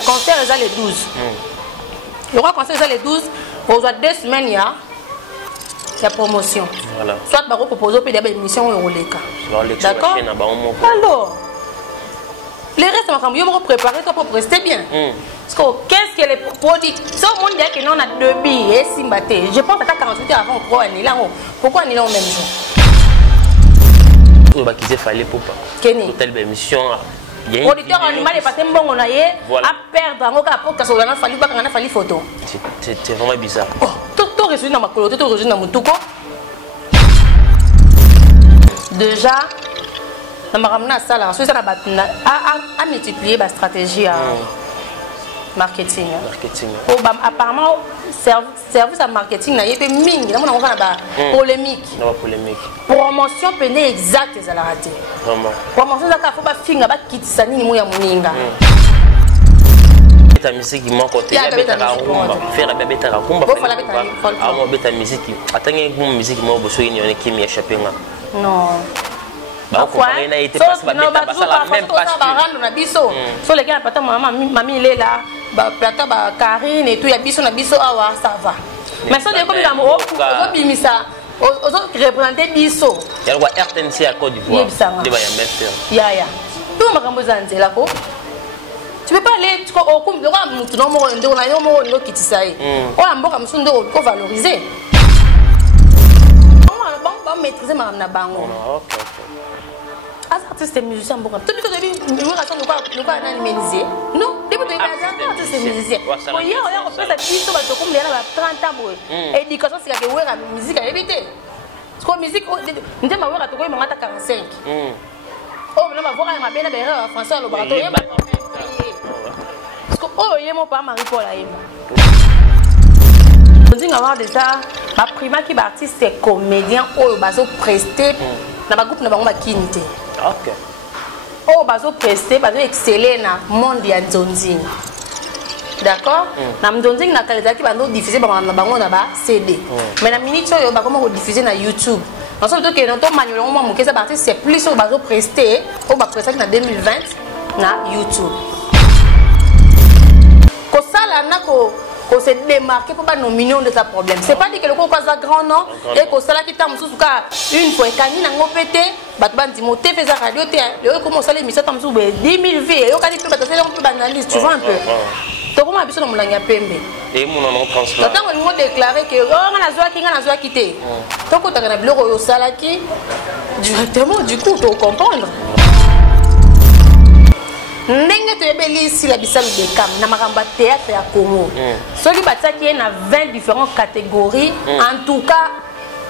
Le concert est les 12. Le concert est les 12. On a 2 semaines, il y a promotion. Voilà. Soit on propose une émission au Roleka. D'accord? Alors, les restes, on va préparer pour rester bien. Parce que qu'est-ce que les produits? Si on dit que nous on a 2 billes et Simbaté, je pense que 48 heures avant, pourquoi on est là? Pourquoi on est là au même jour? Il fallait pour pas. Telle émission. Auditeur animal est passé bon, on a à perdre en cas pour que ça soit fallu pas qu'on a fallu photo. C'est vraiment bizarre. Tout résume dans ma colonie, tout résume dans mon tout. Déjà, dans ma ramena ça là, soit ça a multiplier ma stratégie marketing. Apparemment, service à marketing, il y a des ming, polémique. Promotion penée exacte, ça l'a raté. Promotion, ça faut pas finir, pas quitter ça ni mouya mouninga. Ta musique qui manque côté la bête à rumba faire la bête à rumba ah moi bête à musique attends une musique moi bosso il y en a qui m'y échappé non bah quoi il a été passé ba bête à la même pas na biso so les gars pata mamie il est là ba plata ba Karine et tout ya biso na biso awa ça va mais ça comme dans au bimisa aux représenter biso il y a le RTNC à Côte d'Ivoire il va y mettre ya tout makambo zanze là ko. Tu peux pas aller au compte de quoi nous on qui t'essaye. On a beaucoup comme ça on valoriser. On maîtriser madame Nabango. OK. Artiste et musicien beaucoup. Tout le début nous raison de quoi analyser. Non, début de artiste et musicien. On y a on fait ça piso ba to comme les 30 ans boy. Éducation c'est que ouais la musique à éviter. Parce que musique ndé ma wera to ko mangata 45. Oh non ma voix ma belle berre français au laboratoire. Parce que oh il mon pas Marie Paul aime. On dit avoir déjà ma prima qui artiste c'est comédien oh baso presté na ba groupe na bango makinte. OK. Oh baso presté baso exceller na monde ya Nzonzing. D'accord? Na Nzonzing na kaleza ki bando diffuser ba bango na ba CD. Mais na minute yo ba comment diffuser na YouTube. En somme que notre manuel on mon ça artiste c'est plus au baso presté au ba presté na 2020 na YouTube. Ko sala na ko se démarquer pour pas nominer de ça problème. C'est pas dire que le ko pas grand nom et ko sala ki tam sous ka une fois kani na ngopete bat ban Timothée fait ça radio té le comment ça l'émission tam sous 10 000 vues yo kani peut ba ça on peut banaliser tu vois un peu. To comment biso na mulanya pembe. Et mon nom translate. Tant on déclarer que on na zwa quitter. To ko ta na bloko yo sala ki directement du coup to comprendre. Ndenge te beli ici la bisal de cam na makamba théâtre ya Congo. Soki bataki na 20 différentes catégories en tout cas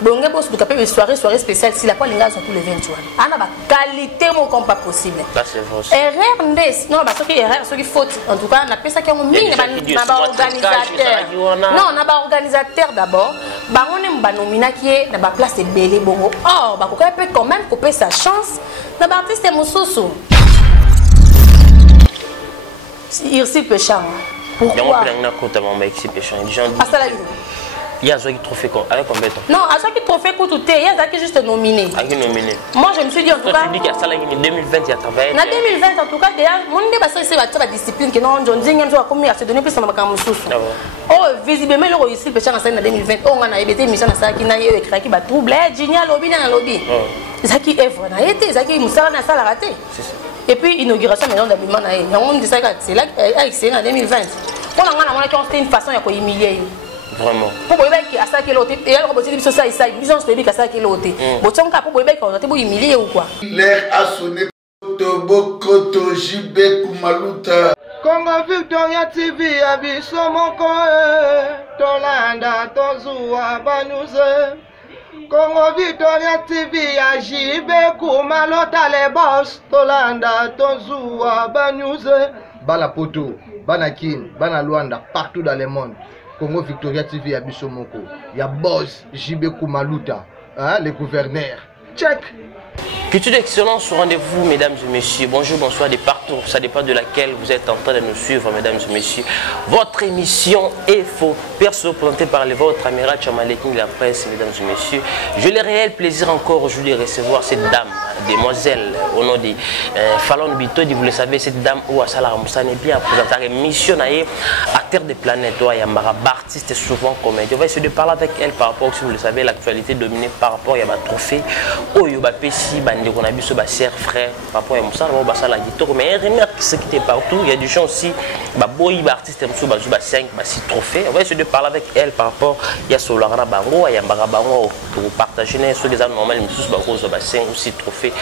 bonge boss du capé soirée spéciale si la pas linga sur tous les 21. Ana ba qualité mo comme pas possible. Ça c'est vrai. Erreur ndes non ba soki erreur soki faute en tout cas na pesa ki mingi na ba organisateur. Non na ba organisateur d'abord ba on ba nominaki na ba place belé bongo. Oh ba ko peut quand même couper sa chance na ba artiste mususu. Irsi Péchant. Pourquoi? Il y a un trophée avec combien de temps? Non, à chaque trophée pour tout, il y a juste nominé. Moi, je me suis dit en tout cas. Tu dis qu'il y a ça en 2020, il y a travaillé. En 2020, en tout cas, mon débat, c'est la discipline que non, John Zingen a commis à se donner plus de temps. Oh, visiblement, le Irsi Péchant en 2020, on a été mis en ça qui n'a écrit qui va troubler, génial, lobby dans le lobby. Ça qui est vrai, ça qui est ça qui est ça raté. Et puis, inauguration maison d'habillement, on dit ça c'est là excellent en 2020. On a une façon de humilier. Vraiment. Pour que à ça que l'autre et alors que ça ça vision c'est à ça que l'autre. Bon tu cas pour que on a humilier ou quoi. L'air a sonné Tobokoto Jibe Kumaluta. Congo Victoria TV abiso moko Tolanda Tozua Banuze. Congo Victoria TV a Jibe Kumaluta les boss Tolanda Tozua Banuze. Bana Poto, Bana Kin, Bana Luanda partout dans le monde. Congo Victoria TV à Bissomoko. Il y a Boss, JB Kumaluta, hein, le gouverneur. Check. Culture d'excellence au rendez-vous, mesdames et messieurs. Bonjour, bonsoir de partout. Ça dépend de laquelle vous êtes en train de nous suivre, mesdames et messieurs. Votre émission est faux. Perso, présentée par votre amiral Chamaleking de la presse, mesdames et messieurs. J'ai le réel plaisir encore aujourd'hui de recevoir cette dame. demoiselle, au nom de Fallon Bitodi, vous le savez, cette dame où à Salah Moussa n'est bien présentée mission à Terre des planètes, il y a un artiste souvent comédien. On va essayer de parler avec elle par rapport, si vous le savez, l'actualité dominée par rapport à un trophée. Oh, il y a un PC, on a vu ce sœur frère, par rapport à Moussa, on va la guitare. Mais remarque ce qui était partout, il y a des gens aussi, boy, artiste, 5, 6 trophées. On va essayer de parler avec elle par rapport à Solarana Bango, il y a un Barabango pour partager sur les âmes normales, 5 ou 6 trophées.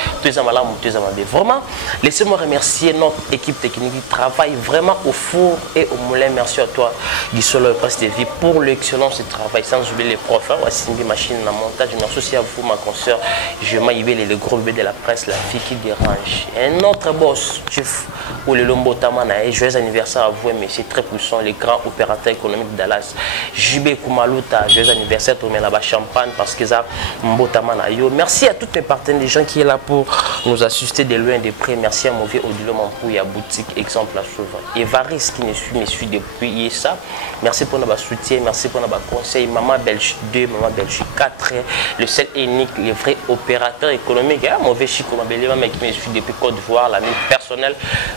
Vraiment, laissez-moi remercier notre équipe technique qui travaille vraiment au four et au moulin. Merci à toi, Guissolo Passe de Vie, pour l'excellence du travail. Sans oublier les profs, Simbi Machine, la montage. Merci aussi à vous, ma consoeur. Je m'aïbelle le gros bébé de la presse, la fille qui dérange. Un autre boss, chef, ou le Lombo Tamana. Joyeux anniversaire à vous, monsieur très puissant, les grands opérateurs économiques de Dallas. JB Koumalouta, joyeux anniversaire, tout le monde champagne parce que ça, Mbotamana. Merci à tous mes partenaires, les gens qui sont là pour nous assister de loin, de près. Merci à Mauvais Odilo Mampouya, boutique exemple à souvent. Evaris qui me suit depuis ça. Merci pour notre soutien, merci pour notre conseil. Maman Belge 2, Maman Belge 4, le seul et unique, le vrai opérateur économique. Mauvais Chico Mabelé, mais qui me suit depuis Côte d'Ivoire, l'ami personnel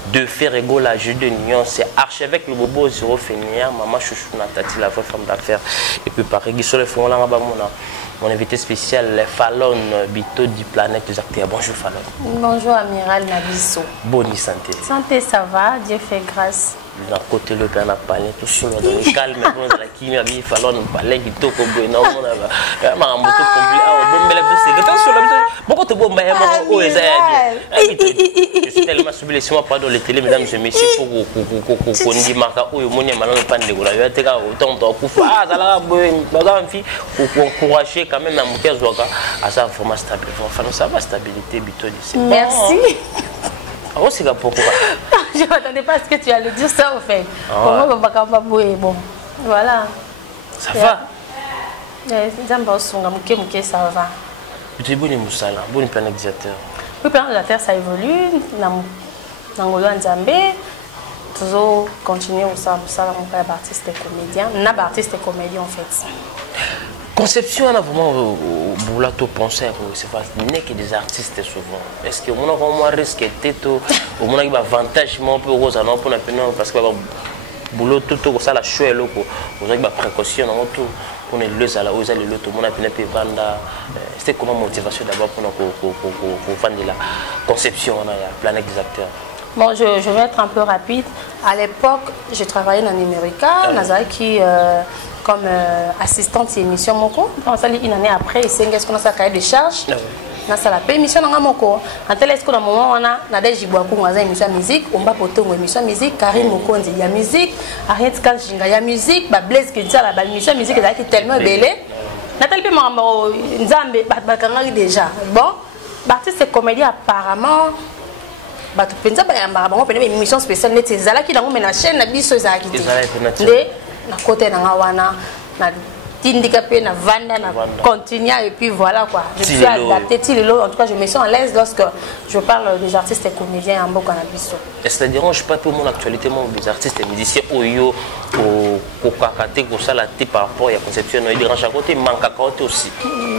de Ferrego, la jeu de Nyon, c'est archevêque le Bobo Zéro Fénia, Maman Chouchou Natati, la vraie femme d'affaires. Et puis pareil, Guissou le Fond, mon invité spécial, Fallon Bito du Planète des Acteurs. Bonjour Fallon. Bonjour Amiral Nabiso. Bonne santé. Santé, ça va, Dieu fait grâce. D'un côté, le père n'a pas parlé, tout sur le calme, mais bon, la qui m'a dit, Fallon nous parlait, qui toque au bout, non, on a un moto complet. Ah, bon, mais la vie, attention, pourquoi tu bon, mais oh, je suis tellement subi, laissez-moi pas dans les télé, mesdames et messieurs, pour qu'on dit, Marca, oh, mon y'a malin, pas de dégoût, il y a autant de coups, ah, ça l'a, bagarre, fille, pour encourager quand même la moquette, à ça, vraiment stable. Enfin, ça va, stabilité, Bitoli. Merci. Ah, c'est pourquoi? Je ne m'attendais pas à ce que tu allais dire ça, en fait. Bon, voilà. Ça va? Ça va. Tu es bon, bon planificateur. Le planificateur, ça évolue. Nangolo Nzambe, toujours continuer au sein de artiste et comédien. On a artiste et comédien, en fait. Conception, on a vraiment boulato pensé que c'est pas que des artistes souvent. Est-ce que on a vraiment risque d'être au moins un avantage mais on peut rose non pour parce que boulot tout ça la choix loco on a une précaution on tout pour les leus à la aux les loto on a pu vendre c'était comment motivation d'abord pour vendre la conception on a la planète des acteurs. Bon, je vais être un peu rapide. À l'époque, j'ai travaillé dans l'América, qui comme assistante émission Moko. Une année après, c'est ce qu'on a sa cahier de charge. Dans la émission Moko. En tel est-ce que dans le moment on a des Jibouakou, on a émission musique, on va porter une émission musique, Karim Mokondi, il y a musique, Ariette Kalchinga, il y a musique, Blaise Kedia, la émission musique est tellement belle. Nathalie Pemambo, Nzambe, Bakangari déjà. Bon, l'artiste et comédien apparemment. Bato penza ba yamba bango pene émission spéciale net ezala ki dango mena chaîne na biso za kiti nde na côté na wana na tindika pe na vanda na continuer et puis voilà quoi je suis adapté tilelo en tout cas je me sens à l'aise lorsque je parle des artistes et comédiens en boka na biso. Est-ce que ça dérange pas pour mon actualité des artistes et musiciens oyo au kakate ko ça la type par rapport à conception il dérange à côté manque à côté aussi?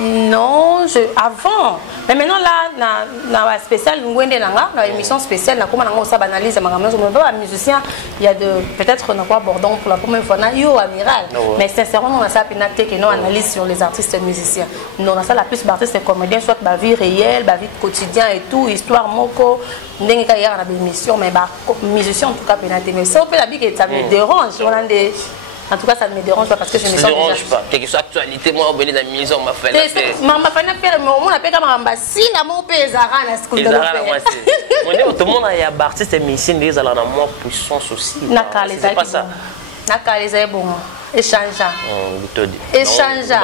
Non, avant mais maintenant là na spécial ngwende nanga na émission spéciale na comment nanga ça banalise makambo je me vois un musicien il y a de peut-être na quoi abordons pour la première fois na yo amiral mais sincèrement on a ça pénaté que non analyse sur les artistes et musiciens non ça la plus d'artistes et comédiens soit la vie réelle la vie quotidien et tout histoire moko ndenge ka yara na émission mais ba musicien en tout cas pénaté mais ça peut la vie que ça me dérange en tout cas, ça ne me dérange pas parce que je me sens. Ça ne dérange pas. Quelque chose actualité, moi, on est dans la maison, ma femme. Ma femme a fait, on appelle comme un si la mot pesara na school de l'eau. Tout le monde a un artiste et musicien, ils ont la moins puissance aussi. C'est pas ça. Nakaliza bon. Échangeant. Échangeant.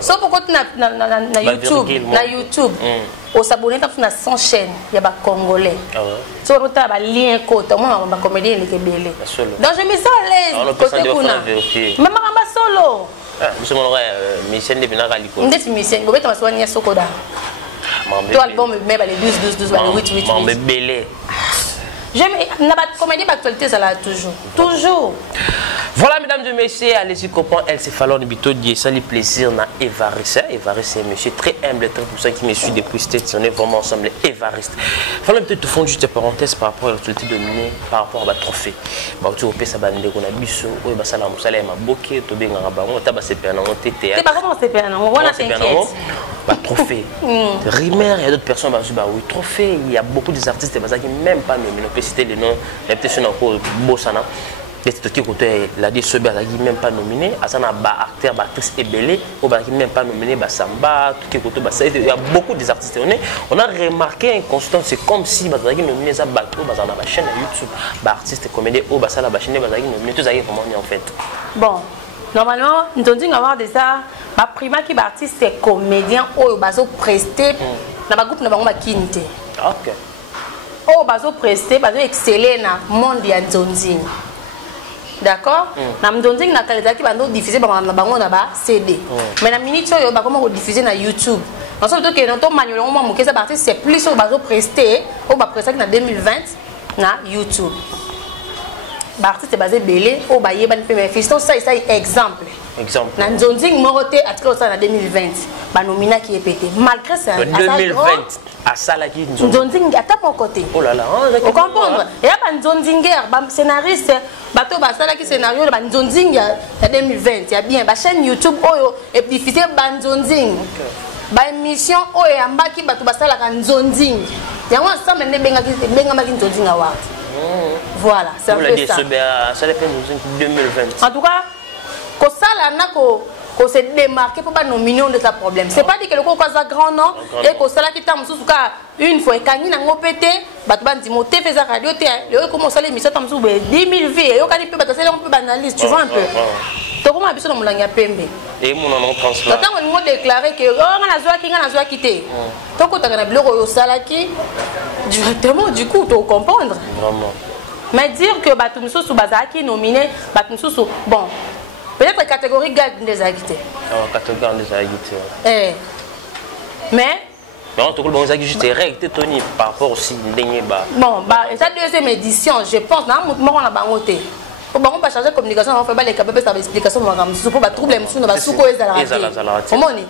Sauf pourquoi na YouTube. Au s'abonner dans 100 chaînes, il y a des Congolais. Si on a un lien côté, moi, je suis comédien qui est belé. Donc je me sens à l'aise. Côté Kuna. Mais je suis solo. Je suis mission de venir à l'école. Je suis mission. Je vais te soigner Sokoda. Toi, l'album, mais les 12, 8, 8. Je suis belé. J'aime la comédie d'actualité, ça là toujours. Toujours. Voilà, mesdames et messieurs, allez-y comprendre, elle c'est Fallon Bitodi, ça les plaisir dans Évariste. Évariste, c'est un monsieur très humble, très pour ça qui me suit depuis cette on est vraiment ensemble, Évariste. Fallon peut-être te font juste une parenthèse par rapport à l'actualité dominée, par rapport à la trophée. Bah, tu vois, ça va me dire qu'on a biso, ou bah ça là, ça là, ma boquet, tu bien en rabat, on t'a passé bien, on t'était. C'est pas comment c'est bien, on a t'inquiète. Bah trophée. Rimer, il y a d'autres personnes, bah oui, trophée, il y a beaucoup des artistes, bah ça qui même pas nommés, on peut citer les noms, il y a peut-être encore Bossana. La DSB n'a même pas nominé, Asana acteur, actrice Ebélé, ou même pas nominé, Samba, il y a beaucoup des artistes. On a remarqué un constant, c'est comme si on a nominé ça dans la chaîne YouTube, artiste comédien, ou la chaîne nominé, tout ça vraiment en fait. Bon, normalement, nous devons avoir déjà, ma prima qui est artiste, c'est comédien, ou baso presté, dans le groupe, nous avons Kinte. Ok. Ou baso presté, baso exceller dans le monde de Nzonzing. D'accord? Nam donzing na kaleta ki bando diffuser ba bango na ba CD. Mais na minute yo ba comment diffuser na YouTube. En sorte que dans ton manuel on m'a moqué ça partie c'est plus au bazo presté au ba presté na 2020 na YouTube. Ba artiste basé belé au ba yeba ni premier fiston ça exemple. Exemple. Na donzing moroté article ça na 2020 ba nomina qui est pété. Malgré ça 2020 à ça là qui Nzonzing à ta côté. Oh là là, on comprend. Et là ba Nzonzinger ba scénariste bateau basala qui scénario ba Nzonzing ya 2020 ya bien ba chaîne YouTube oyo et diffusé ba Nzonzing. Ba émission oyo ambaki bato basala ka Nzonzing. Yango ensemble ne benga ma Nzonzing award. Voilà, c'est un peu ça. Ça dépend de 2020. En tout cas, ko sala na ko se démarquer pour pas nominer de ta problème. C'est pas dit que le ko kwaza grand nom et ko sala ki ta mususu ka une fois kangi na ngopete bato bandi moté fait ça radio té le comment ça l'émission ta mususu 10 000 vies yo kani pe bato c'est on peut banaliser tu vois un peu. To comment biso na mulanga pembe. Et mon nom transfert. Tant on nous déclarer que on a zwa quitter. Tant que tu as bloko yo sala ki directement du coup tu comprendre. Vraiment. Mais dire que bato mususu bazaki nominé bato mususu bon peut-être catégorie gag des agités. Catégorie des agités. Mais en tout cas, bon, ça juste réacté Tony par rapport aussi bon, et ça deuxième édition, je pense dans mon on a bangoté. Pour bon pas changer communication, on fait pas les capables faire explication pour pas trouble monsieur na basuko ezala. Comment on est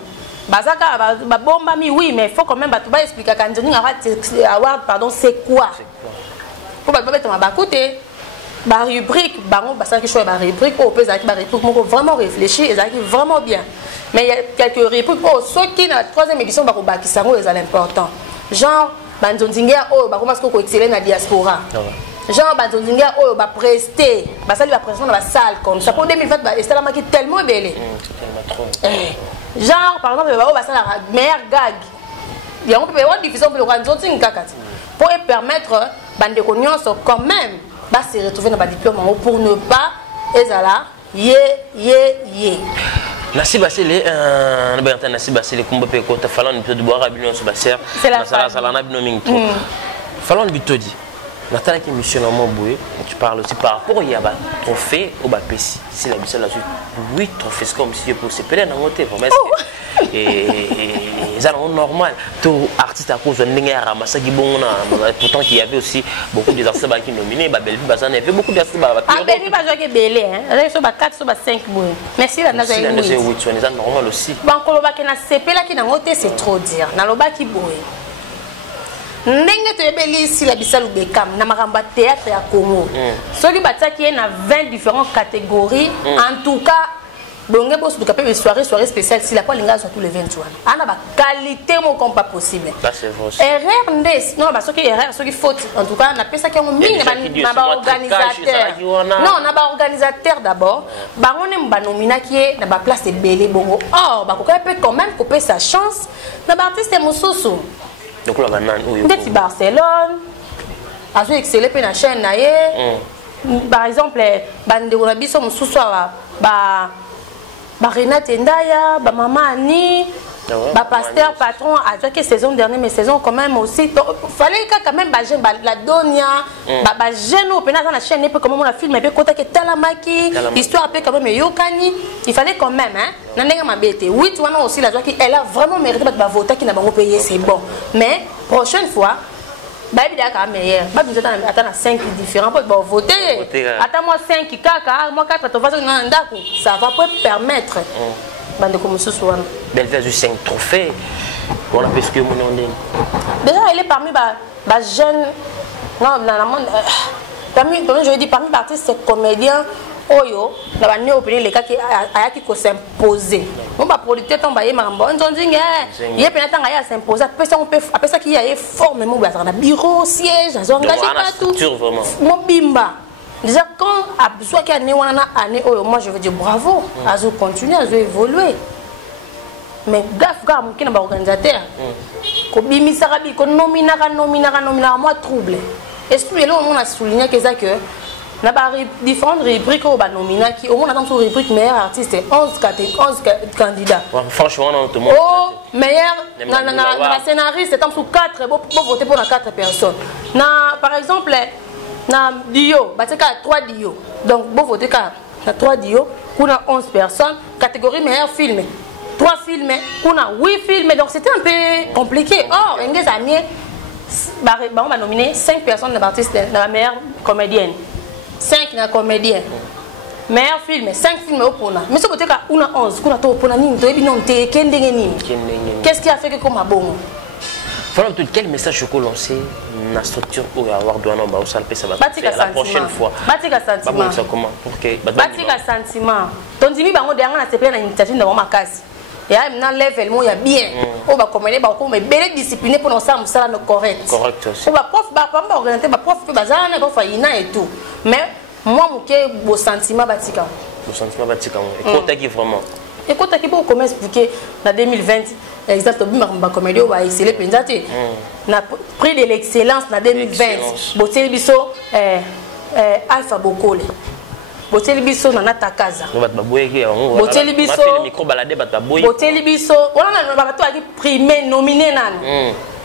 Bazaka ba bomba mi oui mais il faut quand même ba expliquer quand on award pardon c'est quoi. Pour pas mettre ma côté. Ba rubrique bango basa qui choix ba rubrique au peut ba rubrique vraiment réfléchir et ça qui vraiment bien. Mais il y a quelques rubriques ceux qui dans la troisième édition ba ko ba qui ça c'est important. Genre Banzonzinga oh ba comment est-ce qu'on exceller na diaspora. Genre Banzonzinga oh ba prester, ba ça lui va prestation dans la salle comme ça pour 2020 ba ça la qui tellement belle. Genre par exemple ba ça la meilleure gag. Il y a on peut avoir diffusion pour le Banzonzinga kakati. Pour permettre bande de connaissances quand même se retrouver dans le diplôme pour ne pas ye. Nasi basile nasi basile kumba pe ko ta Fallon Bitodi boire abino so baser na sala na bino mingi to Fallon Bitodi na tala ki mission mo boye tu parles aussi par rapport il y a ba trophée au ba pesi c'est la mission là 8 trophées comme si pour se peler na ngote vraiment et ça non normal tout artiste à cause de ndenge ramassa ki bongo pourtant qu'il y avait aussi beaucoup des artistes qui nominés ba Belvi ba ça il y avait beaucoup d'artistes ba Belvi ba jouer belé hein là sur ba 4 sur ba 5 boy merci la naza 8 c'est normal aussi bon ko loba ke na sepela ki na ngote c'est trop dire na loba ki boy ndenge to yebeli ici la bisalu bekam na makamba théâtre ya Congo soki bataki na 20 différentes catégories en tout cas bonge boss du capé soirée spéciale si la quoi linga sur tous les 21 ana ba qualité mo comme pas possible ça c'est vrai erreur ndes non ba soki erreur soki faute en tout cas na pesa ki ngo mingi na ba organisateur non na ba organisateur d'abord ba ngone mba nomina ki na ba place belé bongo or ba ko peut quand même couper sa chance na ba artiste mususu donc là maintenant ndeti Barcelone azo exceller pe na chaîne na ye par exemple bande ko na biso mususu ba Renate Ndaya, Maman Annie, pasteur patron a joué que saison dernière mais saison quand même aussi fallait quand même la Donia jeune au pénal dans la chaîne peu comment on a filmé peu côté que Talamaki histoire peu quand même Yokani il fallait quand même hein n'enga mabete 8 wana aussi la joie qui elle a vraiment mérité de voter qui n'a pas payé c'est bon mais prochaine fois Baby d'accord meilleur. Baby nous attend 5 différents pour voter. Attends moi 5 kaka, moi 4 to façon ndako. Ça va pas permettre. Bande comme ce soir. Belle fait 5 trophées. On a parce que mon nom. Déjà elle est parmi ba jeunes non dans le monde parmi je veux dire parmi les artistes comédiens oyo la ba né opinion les cas qui a qui ko s'imposer. On va producteur tomba yé mambo on dit yé peut-être nga s'imposer après ça qui a formellement na bureau siège ils ont engagé partout. Mon bimba. Déjà quand a besoin qu'il y wana année oyo moi je veux dire bravo, azo continuer azo évoluer. Mais gaffe gam qui na ba organisateur. Ko bimisa ka bi ko nomina moi trouble. Esprit là on a souligné que ça que na ba différentes rubriques au ba nomina qui au moins attend sur rubrique meilleur artiste 11 candidats. Franchement non tout le monde. Oh meilleur na scénariste attend sur 4 pour voter pour 4 personnes. Na par exemple na dio bateka 3 dio. Donc pour voter na 3 dio pour 11 personnes catégorie meilleur film. 3 films, on a 8 films, donc c'était un peu compliqué. Or, on va nominer 5 personnes d'artistes dans la meilleure comédienne. 5 dans la comédienne. Meilleur film, 5 films au Pona. Mais ce côté là, on a 11, on a tout Pona Ning, qu'est-ce qui a fait que comme un bon? Voilà quel message je peux lancer la structure pour avoir douane en bas au salpé ça va la prochaine fois. Batika sentiment. Ça comment pour que Batika sentiment. Ton dimi bango derrière na sepela na initiative de ma case. Et à un level il y a bien on va commander ba ko mais bien discipliné pour nous ça no correct aussi on va prof ba pas organiser ba prof pe bazana ba fa ina et tout mais moi muke beau sentiment batika et côté qui vraiment et côté qui pour comment expliquer dans 2020 exemple ba comédie on va exceller pensate na prix de l'excellence dans 2020 botel biso Alpha Bokole Boteli biso na natakaza. Boteli biso. Boteli biso. On a bato qui primé nominé nan.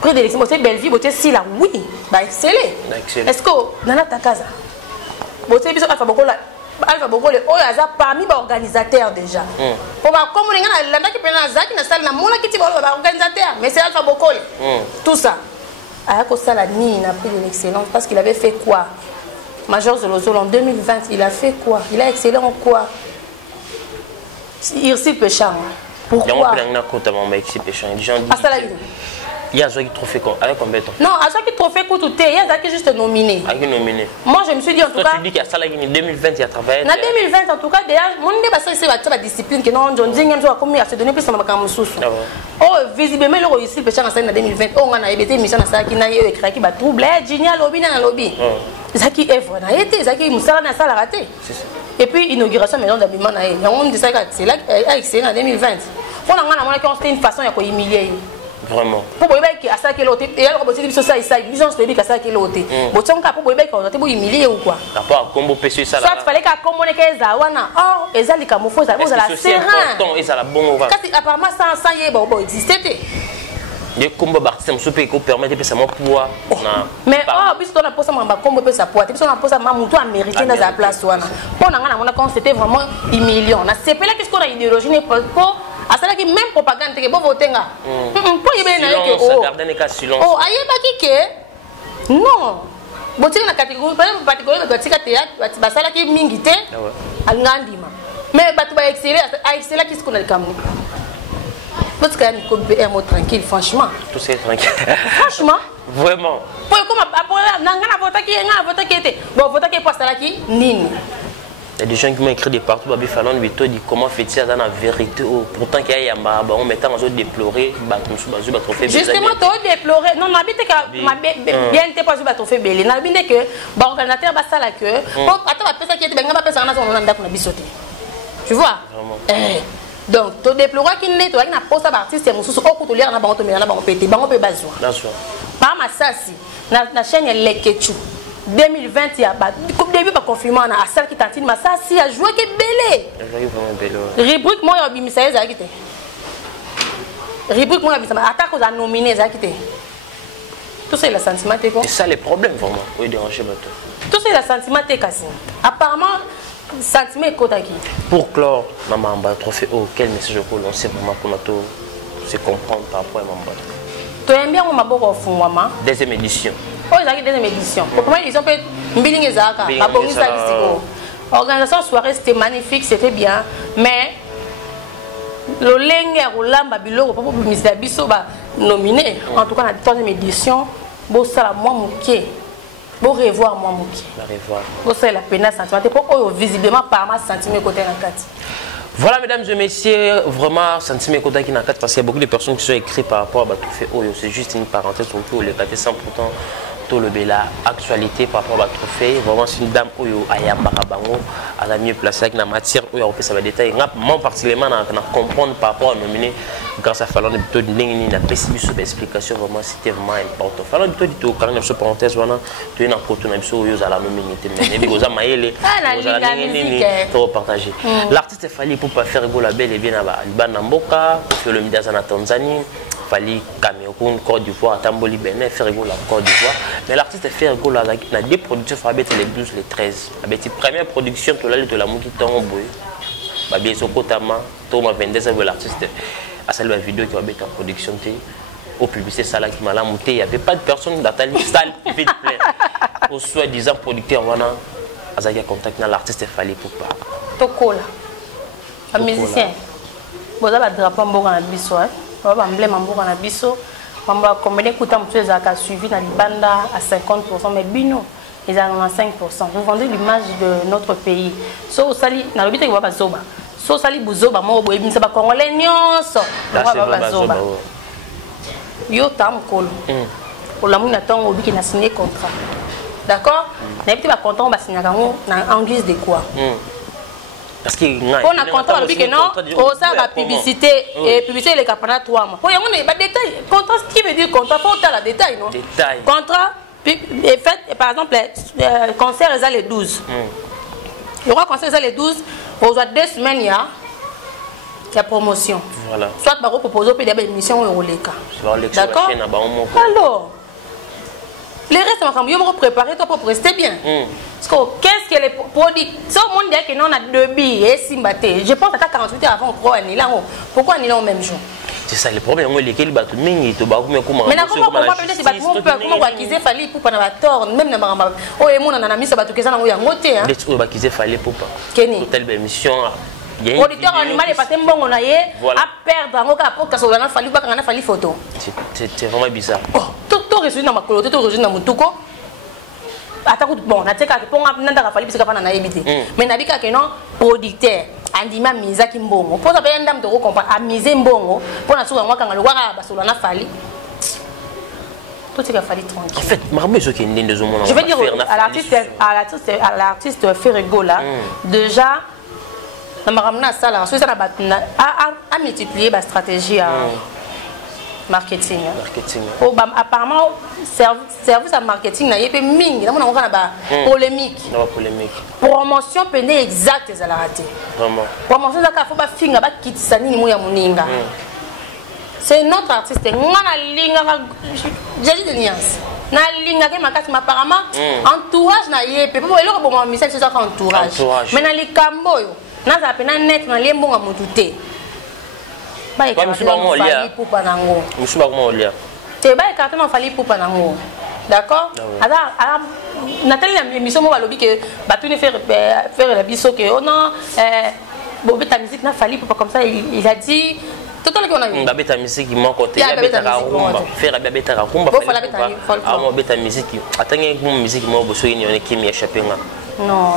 Prix de l'excellence Boteli Belleville Boteli Sila oui. Ba exceller. Est-ce que na natakaza. Boteli biso Alpha Bokole oyo aza parmi ba organisateurs déjà. Pour ba comme on landa ki pena zaki na salle na mona kiti ba organisateur mais c'est Alpha Bokole. Tout ça. Aya ko sala ni na prix de l'excellence parce qu'il avait fait quoi? Major Zolozolo en 2020, il a fait quoi? Il a excellé en quoi? Irsi Péchard. Pourquoi? Il y a qui trophée avec combien de temps? Non, à chaque trophée coûte tout il y a qui juste nominé. Moi je me suis dit en tout cas. Tu dis qu'il y a ça là en 2020 il y a travaillé. En 2020 en tout cas déjà mon idée parce que c'est la discipline que non John Zingem soit comme il a se donné plus sur ma camusous. Oh visiblement le Irsi Péchard en 2020 on a été mission à ça qui n'a eu écrit qui va troubler génial lobby dans lobby. Zaki œuvre na été Zaki musala na sala raté. Et puis inauguration maison d'habillement na et on dit ça c'est là excellent en 2020. On a c'était une façon de humilier. Vraiment. Pour boire qui a ça qui l'autre et alors botter biso ça vision c'est qui a ça qui l'autre. Boton ka pour boire qui on te humilier ou quoi. Rapport combo PC ça là. Soit fallait ka combo ne za wana. Oh ezali kamofo za la serein. Et ça la bon va. Kasi apparemment ça y est bon existait. Les combats artistes me soupe qui permettent de passer mon pouvoir. Mais oh puisqu'on a posé mon combo peut sa poitrine puisqu'on a posé ma mouton américain dans la place wana. On a quand c'était vraiment humiliant. Na c'est là qu'est-ce qu'on a idéologie ne pas à cela qui même propagande que bon voter nga. Pour y bien que oh. Oh aye ba ki non. Botir na catégorie par catégorie de batika théâtre ba sala ki mingi te. Alngandima. Mais batu ba exceller qu'est-ce qu'on a comme parce qu'il y a un mot tranquille, franchement. Tout c'est tranquille. Franchement. Vraiment. Pour comme après, n'a voté qui était. Bon, voté qui passe là qui nini. Il y a des gens qui m'ont écrit de partout, Babi Fallon, Vito dit comment fait-il dans la vérité. Pourtant qu'il y a on mettant en zone déplorer, justement, tu as déploré. Non, n'habite que bien t'es pas sur trophée belé. N'habite que l'organisateur va ça là que. Attends, ça qui était bien, pas ça on a d'accord, on a bisoté. Tu vois. Donc, tu déplores qu'il n'est pas un poste artiste, c'est mon sous au couteau, on a pas automatique, on a pas pété, on peut baser. Par ma sassi, la chaîne Lekechu. 2020, il y a début de confinement, on a celle qui tantine, ma sassi a joué que belé. Rubrique, moi, il y a ça, il Rubrique, moi, il y a attaque aux nominé, ça quitté. Tout ça, le sentiment, c'est quoi? C'est ça les problèmes, vraiment. Oui, déranger, tout ça, le sentiment, c'est cassé. Apparemment, sentiment est quoi pour clore, maman, trophée, quel message je peux lancer vraiment pour nous se comprendre par rapport à maman? Tu aimes bien mon maboko au fond, maman? Deuxième édition. Oh, ils ont deuxième édition. Pour première édition, peut-être Mbiling et Zaka. Organisation soirée, c'était magnifique, c'était bien. Mais le Lengue Rolamba Bilo, pour Mr. Bisso, nominé. En tout cas, dans la troisième édition, bon, ça la moi mouké. Bon, revoir moi mouké. Bon, ça la peine sentiment. Pour visiblement, par ma sentiment côté dans la carte. Voilà, mesdames et messieurs, vraiment, sentiment côté qui n'a pas parce qu'il y a beaucoup de personnes qui sont écrites par rapport à Batoufé Oyo. C'est juste une parenthèse, surtout les cafés 100%. Tout le bel actualité par rapport à Batoufé. Vraiment, c'est une dame Oyo Ayambara Bango. Elle a mieux placé avec la matière Oyo. Ça va détailler. Moi, particulièrement, on comprendre par rapport à nominé grâce à Fallon de Bito de Ningini, la pessimiste sur l'explication. Vraiment, c'était vraiment important. Fallon de Bito dit au carnet de parenthèse, voilà, tu es dans le côté de Oyo à la nominé. Mais vous avez partagé. L'artiste fallait pour pas faire la belle et bien à Liban Namboka, pour faire le Midazan à Tanzanie. Fallait Cameroun, Côte d'Ivoire, Tamboli, Bénin, faire la Côte d'Ivoire. Mais l'artiste fait rigolo dans des productions, les 12, les 13. Avec les premières productions, tu as la Mouki Tomboy. Bien sûr, Kotama, Thomas 22, l'artiste a salué la vidéo qui va être en production. Au publicité, ça là qui m'a monté. Il n'y avait pas de personne dans la salle vite plein. Au soi-disant producteur, on a contacté l'artiste fallait pour pas. Tokola. Un musicien. Vous avez un drapeau en Bourg en Abisso. On va emblème en Bourg en Abisso. On va combiner de temps pour les suivi dans les bandes à 50%, mais bino, ils ont 5%. Vous vendez l'image de notre pays. So sali, na lobite qui va pas zoba. So sali buzoba, moi boy bin saba congolais nyonso. On va pas zoba. Yo tam kolo. Pour la mouna tango obi qui n'a signé contrat. D'accord? Na petit pas content on va signer en guise de quoi? Parce que on a contrat avec que non, on ça la publicité et publicité les pendant 3 mois. On a des détails. Contrat, ce qui veut dire contrat, faut faire la détail, non? Détail. Contrat est fait, par exemple, concert est les 12. Le roi concert est les 12. On a 2 semaines, il y a promotion. Voilà. Soit par proposer des émissions au Roleka. D'accord? Alors. Les restes, je vais préparer toi pour rester bien. Parce que qu'est-ce que les produits. Si on dit que nous on a 2 billets, je pense à 48 heures avant qu'on est là. Pourquoi on est là au même jour? C'est ça le problème. Mais comment peut-être comment acquiser fallait pour pas tort même na maramba. Oh et mon na mis ça ba tukeza na ngoya ngote hein. Les trucs acquiser fallait pour pas. Telle émission. Auditeur animal est pas tellement na yé à perdre ngoka pour que ça na fallait pas kana fallait photo. C'est vraiment bizarre. Tout reçu dans ma coloté, tout reçu dans mon touko. Bon, na teka pour nanda fallait parce que pas na éviter. Mais na bika que non producteur andima miza kimbongo. Pour ça payer ndam de comprendre à miser mbongo pour na souka ngwa kanga le wara basola na fallait. Tout ce qu'il a fallu tranquille. En fait, je veux dire à l'artiste Ferrego là, déjà, on a multiplié la stratégie marketing. Apparemment, service à marketing, il y a polémique. Promotion penée exacte, ils ont raté. Promotion, il faut pas finir, il faut pas quitter. C'est notre artiste. J'ai dit de nuance. Apparemment, entourage na yé. Pour le bon message c'est ça entourage. Mais dans les cambo yo, na za pena net na lembo nga mutute. Ba écarté na fali pour panango. Musuba comment lire. Te ba écarté na fali pour panango. D'accord? Alors Nathalie la émission mo balobi que ba tout ne faire la biso que oh non bon ta musique na fali pour pas comme ça il a dit tout le qu'on a eu. Babeta musique mon côté ya beta rumba faire babeta rumba ah mo beta musique atange mo musique mo boso ni on qui m'y échappé nga non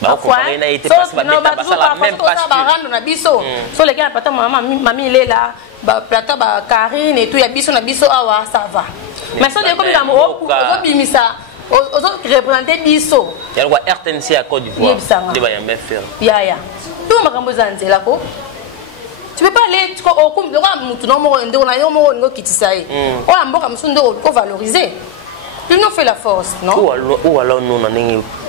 ba ko na été passé ba beta ça la même pas rendre na biso so les gars pata mamie il est là ba plata ba Karine et tout ya biso na biso awa ça va mais ça de comme dans au bimisa aux autres représenter biso ya quoi RTNC à Côte d'Ivoire de ba ya même faire ya tout makambo zanze là ko. Tu peux pas aller au coup de on a valoriser. Tu nous fais la force, non? Ou alors nous on a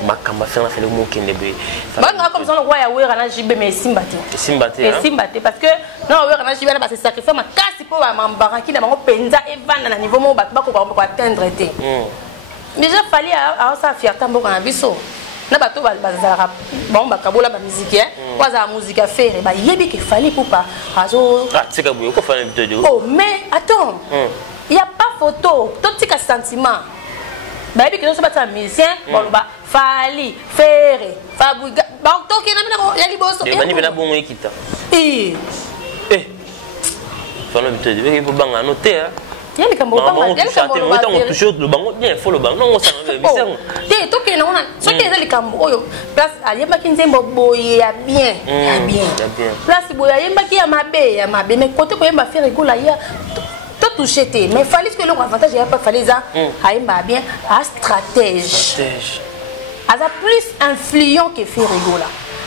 makamba faire le mot qui n'est pas. Comme ça le roi a na jibe mais simbate. Simbate parce que non on a jibe na c'est sacrifier ma casse pour mambara qui na bango penza et vendre na niveau mo ba ko atteindre té. Déjà fallait à ça fierté mboko na biso. Na bato bazara bon bakabola ba musique hein kwaza musique à faire ba yebi que fallait pour pas azo c'est comme ko fallait vidéo oh mais attends il y a pas photo tout petit sentiment bayebi ke so musicien bon ba Fali Ferre Fabuga ba toke na mina ya liboso e bani bena bongo ekita fano bitodi beke bo banga noter ya likambo banga ya likambo ba tango toucher le bango bien fo le bango non ça bisengo te toke na ona so ke za likambo oyo place ayeba ki nzembo boye ya bien place boye ayeba ki ya mabe mais côté ko yemba faire école ya to toucher te mais fallait que le avantage ya pas fallait ça ayeba bien à stratège aza plus influent que faire école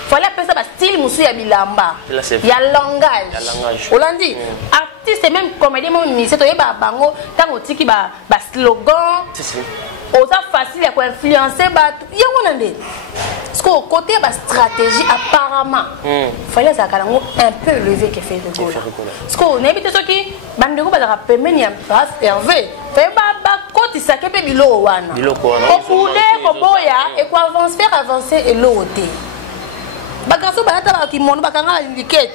fallait appeler ça ba style musu ya bilamba ya langage olandi artiste même comédien même musicien to yeba bango tango tiki ba slogan oza facile à influencer ba yango nande parce que côté ba stratégie apparemment fallait ça kalango un peu élevé que fait le goal parce que on évite ce qui bandeko ba za pemeni ya passe Hervé fait ba côté ça ke pe biloko wana ko pouler ko boya et ko avancer faire avancer et l'autre bagaso banata ba kimono bakanga liquette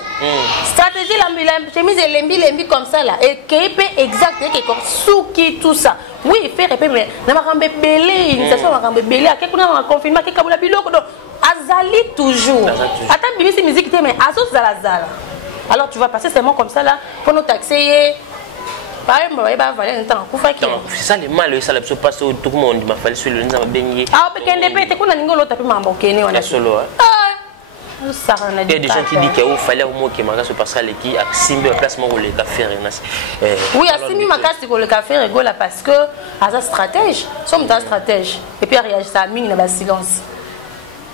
stratégie la chemise lembi comme ça là et kepe exact et que souki tout ça oui faire répé mais na makambe belé initiation makambe belé akekuna na confinement ke kabula biloko do azali toujours attends bimisi musique te mais aso zala alors tu vas passer seulement comme ça là pour nous taxer c'est ça le mal, ça la passe tout le monde m'a fallu sur le nza bengi ah bekende pete kuna ningolo tapi mambo kene wana solo il y a des gens qui disent qu'il fallait au moins que Makasse passe à l'équipe à Simbi au placement où les cafés oui à Simbi Makasse pour le café rigole parce que à sa stratège sommes ta stratège et puis réagir ça mine dans le silence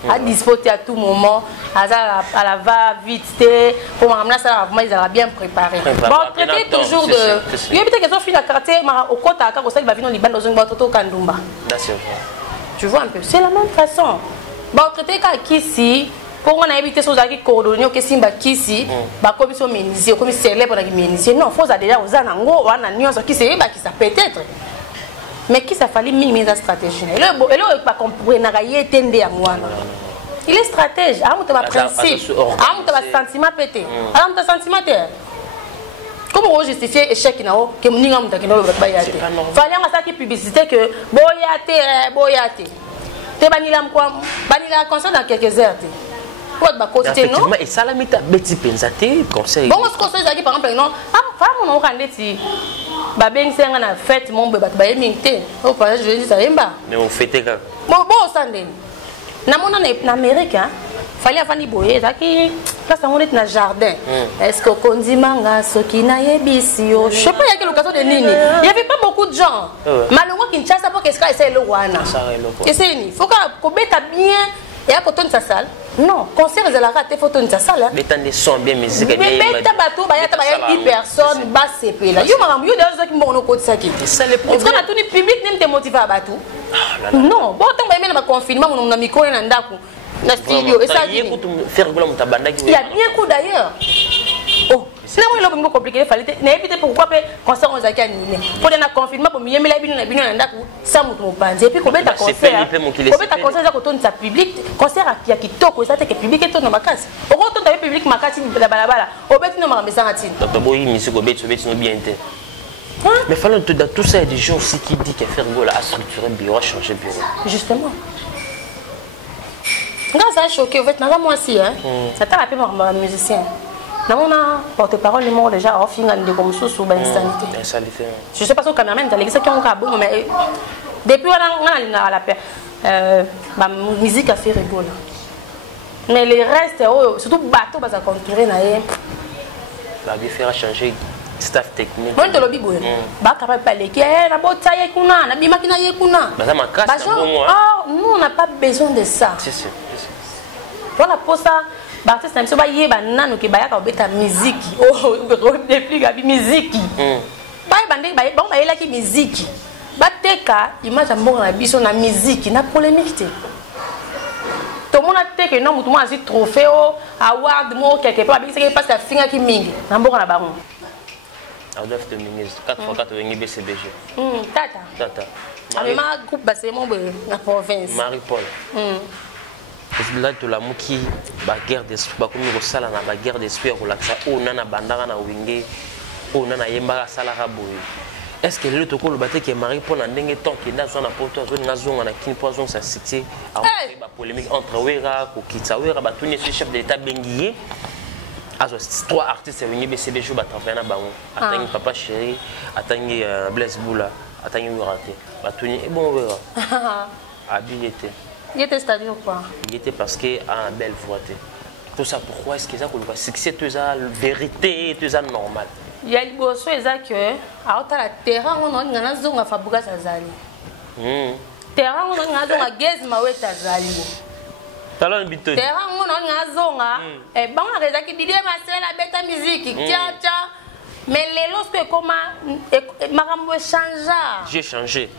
à disposer à tout moment à la va vite pour m'amener ça vraiment ils ont bien préparé bon traiter toujours de il y a peut-être qu'ils ont fini la quartier au côté à quand ça il va venir au Liban dans un bateau au Kandumba tu vois un peu c'est la même façon bon traiter qu'ici pour on a évité choses qui coordonner que simba kisi ba comme so ménisier comme célèbre na ménisier non faut ça déjà aux anango wana nyonso qui c'est ba qui ça peut-être mais qui ça fallait minimiser la stratégie et là pas comprendre na yetende ya mwana il est stratège a muto ba principe a muto ba sentiment pété a muto sentiment terre comment on justifie échec nao que mninga muto kino ba yate fallait on ça qui publicité que boyate te banila mkwa banila concert dans quelques heures effectivement et ça la met à petit pensate conseil bon ce conseil ça qui par exemple non femme on rende si ba ben senga na fête mon bébé ba yemite au passage je dis ça yemba mais on fêtait quand bon sande na mona na Amérique fallait afani boye ça qui place on est na jardin est-ce que kondimanga soki na yebisi yo je sais pas il y a quelle occasion de nini il y avait pas beaucoup de gens malheureusement Kinshasa pour qu'est-ce que c'est le wana et c'est ni faut que beta bien et à côté de sa salle non concert de la rate photo de sa salle mais t'as des sons bien musique bien mais bateau ba ya 10 personnes ba CP là yo maram yo dans qui mon côté ça qui c'est le problème est-ce qu'on a tout le public nem te motiver à bateau non bon tant ba même confinement mon micro na ndako na studio et ça il faire gola mutabanda il y a bien coup d'ailleurs oh c'est là où le compliqué fallait n'éviter pourquoi pas concert on zaki animé pour na confinement pour mieux la bino na ndako ça mutu mopanzi et puis combien de concert ça ko tonne sa public concert ya kitoko ça que public et tonne makasi au retour de public makasi la balabala au beti no makamisa ngati donc boyi musique au beti no bien té mais fallait dans tout ça il y a des gens aussi qui dit que faire gola à structurer bureau à changer bureau justement quand ça a choqué en fait n'a moi aussi hein ça t'a rappelé mon musicien. On a porte-parole du monde déjà off de comme sous insanité. Je sais pas si le caméraman est allé ça qui ont bon mais depuis on a la paix ma musique a fait rigoler. Mais les restes surtout bateau va contourner na yé. Va bien faire changer staff technique. Moi te lobi boye. Ba capable parler qui na bota ye kuna na bima kina ye kuna. Ba ça ma casse bon moi. Oh, nous on n'a pas besoin de ça. Si. Voilà pour ça Barthes c'est ba yeba nanu ke ba ya ka beta musique oh depuis gabi musique ba bande ba bon ba yela ki musique ba teka image mbongo na biso na musique na polémique te to mona teka non mutu mo asi trophée award mo quelque part ba se passe à finga ki mingi na mbongo na bango Adolphe Dominguez 4x4 wengi BCBG tata ama groupe ba c'est mon na province Marie-Paul là to la muki ba guerre d'esprit ba komi ko sala na ba guerre d'esprit ko laksa o nana bandaka na wenge o nana yemba sala ka boye est-ce que le toko le bateau qui est marié pour n'endengue tant qu'il n'a son apporteur zone n'a zone na kin poison ça cité a polémique entre Wera ko Kitsa Wera ba tuni ce chef d'état bengié azo 3 artistes venus BCB jour ba travailler na bango atangi papa chéri atangi Blaise Boula atangi Muraté ba tuni et bon Wera habilité il était c'est-à-dire quoi il était parce que a belle voix tout ça pourquoi est-ce que ça ko le succès tout ça vérité tout ça normal il y a liboso ezaki aotala terrain ono ngana zonga fabuka sazali terrain ono ngana zonga gezi maweta zali talon bitoni terrain ono ngana zonga e bango ezaki Didier Marcel na beta musique tia mais lelo ce que comment makambo changea j'ai changé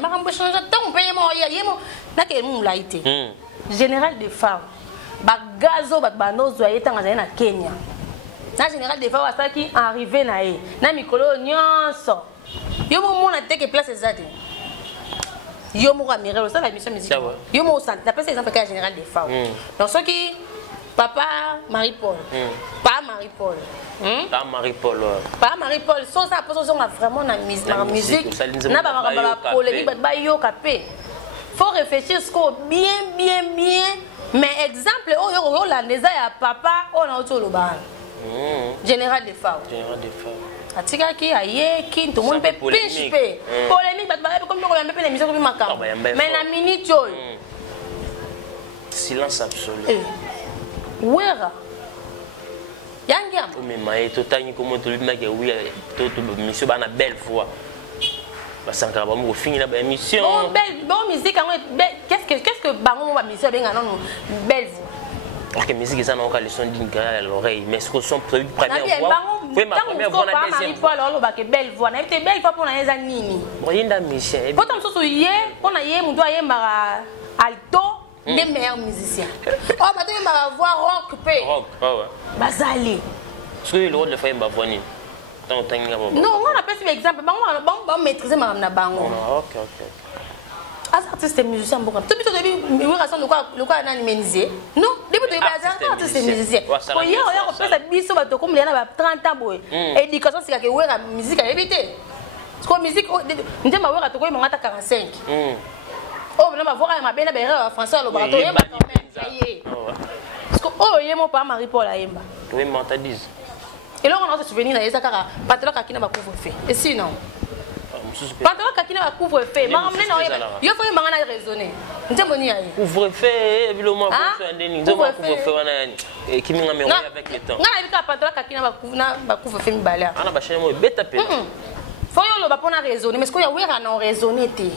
makambo changea tant paye mo yemo na ke mu laité général des femmes bagazo banozo ayetanga zali na Kenya na général des femmes qui arrivé na e na mikolo nyonso yo mo mona teke place ezade yo mo caméra ça la mission musicale yo mo sant la place exemple que général des femmes donc ce qui papa Marie-Paul pas Marie-Paul pas Marie-Paul pas Marie-Paul so ça pose on a vraiment na musique na ba polémique ba yo capé faut réfléchir ce qu'on bien mais exemple yo la neza ya papa on a auto loba général des femmes. Général des femmes. Atika qui aye qui tout le monde peut pinche polémique comme on a même l'émission comme makam. Mais la minute yo. Silence absolu. Wera. Yangiam. Mais maï totani comme tout le monde qui oui tout monsieur ba na belle voix. Ba sankara ba mo finir la émission. Bon musique qu'est-ce que bango ba musique ben non belle voix. Parce que la musique est en leçon d'une à l'oreille, mais ce que sont prévus première voix. Oui, ma première voix, la deuxième voix. Belle voix, na été belle voix pour na yeza nini. Moyenda Michel. Pourtant so yé, pour na yé mudo yé mara alto, des meilleurs musiciens. Oh ba to mara voix rock pe. Rock, ouais. Bazali. Est-ce que le rôle de faire ma voix ni? Tant tangi ba. Non, on appelle ça exemple, bon maîtriser ma na bango. OK. As artiste musicien beaucoup. Tout plutôt début raison le quoi animalisé. Non, début de artiste musicien. Ko hier on peut ça biso ba to comme na ba 30 ans boy. Éducation c'est que wera musique à éviter. Parce que musique ndema wera to ko mangata 45. Oh mais ma voix ma bena ba français le bateau yemba quand même. Parce que oh yemo pas Marie-Paul ayemba. Oui, mentadise. Et là on a ce souvenir na yesa kaka patela kakina ba couvre-feu. Et sinon Pantalon kakina ba couvre-feu. Maramne na yo faut mangana raisonner. Ndemoni ya. Couvre-feu évidemment pour faire ndeni. Nzo couvre-feu wana yani. Kiminga me avec le temps. Ngana bika pantalon kakina ba couvre-feu mbala. Ana ba chene mo beta pe. Faut yo lo ba pona raisonner mais ce que ya wera na raisonner te.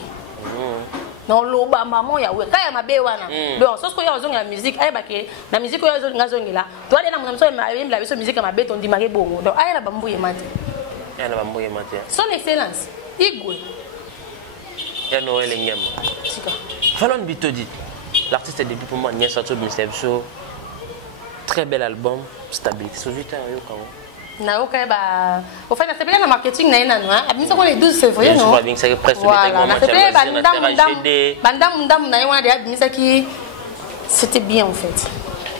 Non lo ba maman ya wera kaya mabe wana. Donc ce que ya ozonga musique ay ba ke na musique yo ozonga zongela. To ale na mona so ma la biso musique mabe to ndimake bongo. Donc ay na ba mbuye mate. Ya na ba mbuye mate. Son excellence. Igwe. Ya no ele ngema. Sika. Falon Bitodi. L'artiste est depuis pour moi Nia Sato Bisebso. Très bel album, stabilité. So vite yo quand. Na oka ba. Au fait, c'est bien le marketing na ina no. Abimisa ko les 12 février non. Je crois que presque bandam na ina de abimisa ki c'était bien en fait.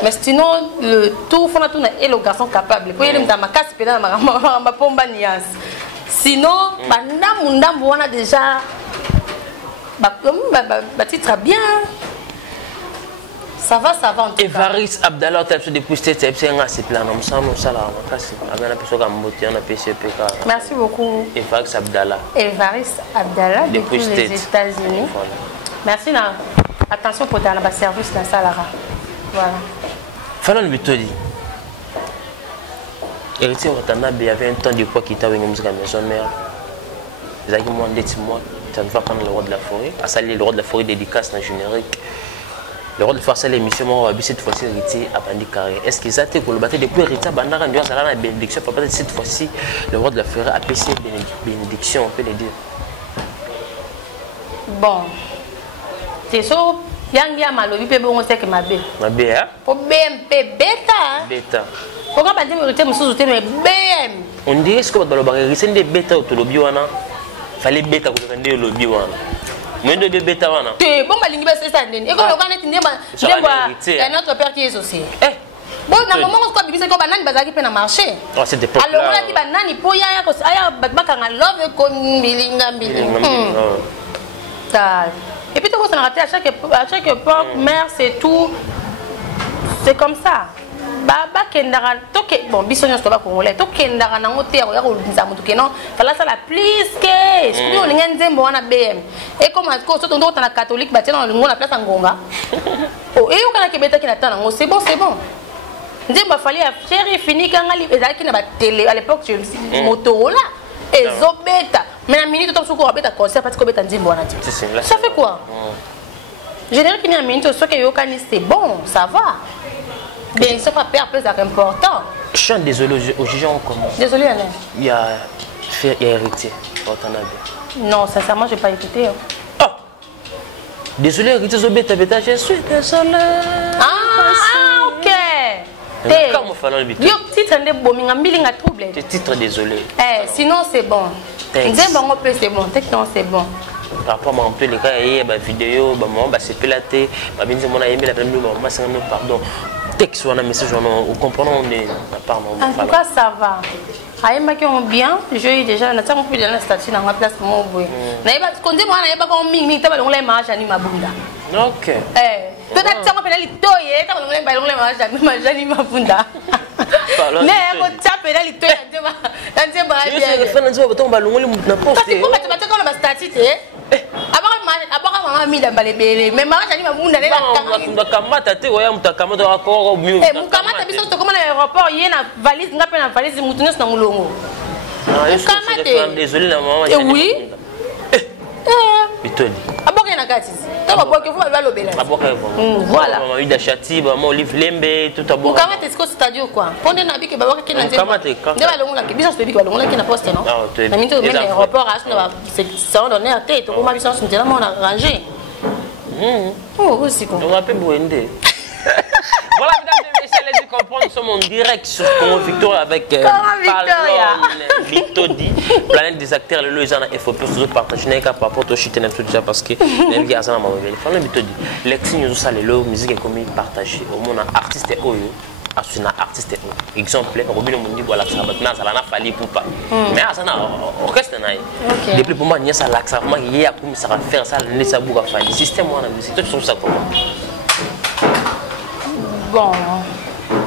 Mais sinon le tout fona tout na et le garçon capable. Pour aller dans ma casse pédale ma pomba nias. Sinon, bandam on a déjà titre bien. Ça va en tout cas. Evaris Abdallah tu depuis cette c'est plan on ça là on a PCPK. Merci beaucoup. Evaris Abdallah. Depuis les États-Unis. Merci là. Attention pour dans la service dans ça là. Voilà. Falon Bitodi. Héritier Watanabe, il y avait un temps de quoi qui était avec une musique à maison mère. Ils avaient moins de 10 mois, tu vas prendre le roi de la forêt. À saluer le roi de la forêt dédicace dans le générique. Le roi de faire ça l'émission, moi, cette fois-ci, héritier à Bandi Carré. Est-ce qu'ils ont été pour le battre depuis héritier à Bandara, nous allons à la bénédiction, peut-être cette fois-ci, le roi de la forêt a PC bénédiction, on peut le dire. Bon. C'est ça. Yangia malobi pe bongo c'est que ma bé. Ma bé hein? Pour BMP bêta. Bêta. Pourquoi pas dire héritier musuzu te mais BM. On dirait ce que dans le bar héritier des bêta au lobby wana. Fallait bêta pour vendre le lobby wana. Mais de bêta wana. Te bon balingi ba c'est ça ndeni. Et quand on est ndemba un autre père qui est aussi. bon na moment ko bibisa ko banani bazaki pe na marché c'était pas alors on a dit banani po ya ko aya bakanga love ko mbilinga et puis tu vois ça raté à chaque époque mère c'est tout c'est comme ça baba kendara toke bon bisonyo sto ba congolais to kendara na ngote ya ko lunza mutu kenon fala ça la plus que si on linga nzembo wana BM et comme ko so tondo na catholique ba tena na place ngonga oh et on kana kebeta kina tana ngo c'est bon nzembo fali ya chéri fini kanga li ezaki na ba télé à l'époque Motorola et zobeta mais la minute to suko beta concert parce que beta nzembo wana ça fait quoi général qui ni a minute so que yokani c'est bon ça va. Bien, ça va perdre plus important. Je suis désolé au juge en commun. Désolé, Alain. Il y a héritier. Non, sincèrement, je n'ai pas écouté. Oh! Désolé, héritier, je suis désolé. Ah, ok. Comment faire le bitu? Titre désolé. Sinon, c'est bon. C'est bon. C'est bon. Rapport à peu les cas, il y a des vidéos, c'est pilaté, pardon. Texte ou un message, on comprend, on est pardon. En tout cas, ça va. Aïe, qui ont bien, je ai déjà la statue dans ma place pour moi. N'ayez pas qu'on dit moi, n'ayez pas qu'on m'imite, on les mange à Nimabunda. Ok. Peut-être que ça m'a fait les toyer, on les mange à Nimabunda. Mais on tape les toyer, voilà. Voilà, mesdames et messieurs, les comprendre, nous sommes en direct sur Congo Victoria avec Victodi, Planète des acteurs, le Loïsana, il faut plus partager avec par rapport au chute déjà parce que même qui a ça dans ma vie. Fallait Victodi, l'exi nous ça les lots, musique et commis partagée. Au moins artiste et oyo, asuna artiste et exemple, Robin Mundi voilà ça maintenant ça n'a fallu pour pas. Mais ça n'a orchestre naï. Depuis pour moi il y a ça l'accent, moi il y a comme ça va faire ça le ça bouga faire. Le système on a c'est tout sur ça comment. Bon,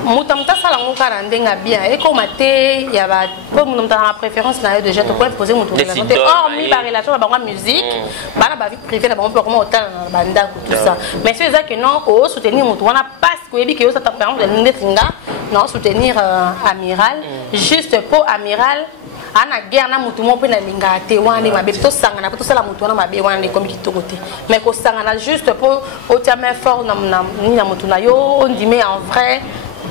mutamta sala ngokana ndenga bien et comme até il y a comme mutamta la préférence na déjà to point poser mutu relation hormis la relation ba musique bana ba vie privée na ba on peut comment autant ba ndako tout ça mais c'est ça que non au soutenir mutu wana parce que yebi que ça ta par exemple ndetinga non soutenir amiral juste pour amiral ana guerre na mutu mo pe na linga te wana mabe to sanga na to sala mutu na mabe wana comme kitoko te mais ko sanga na juste pour au tiame fort na ni na mutu na yo on dit mais en vrai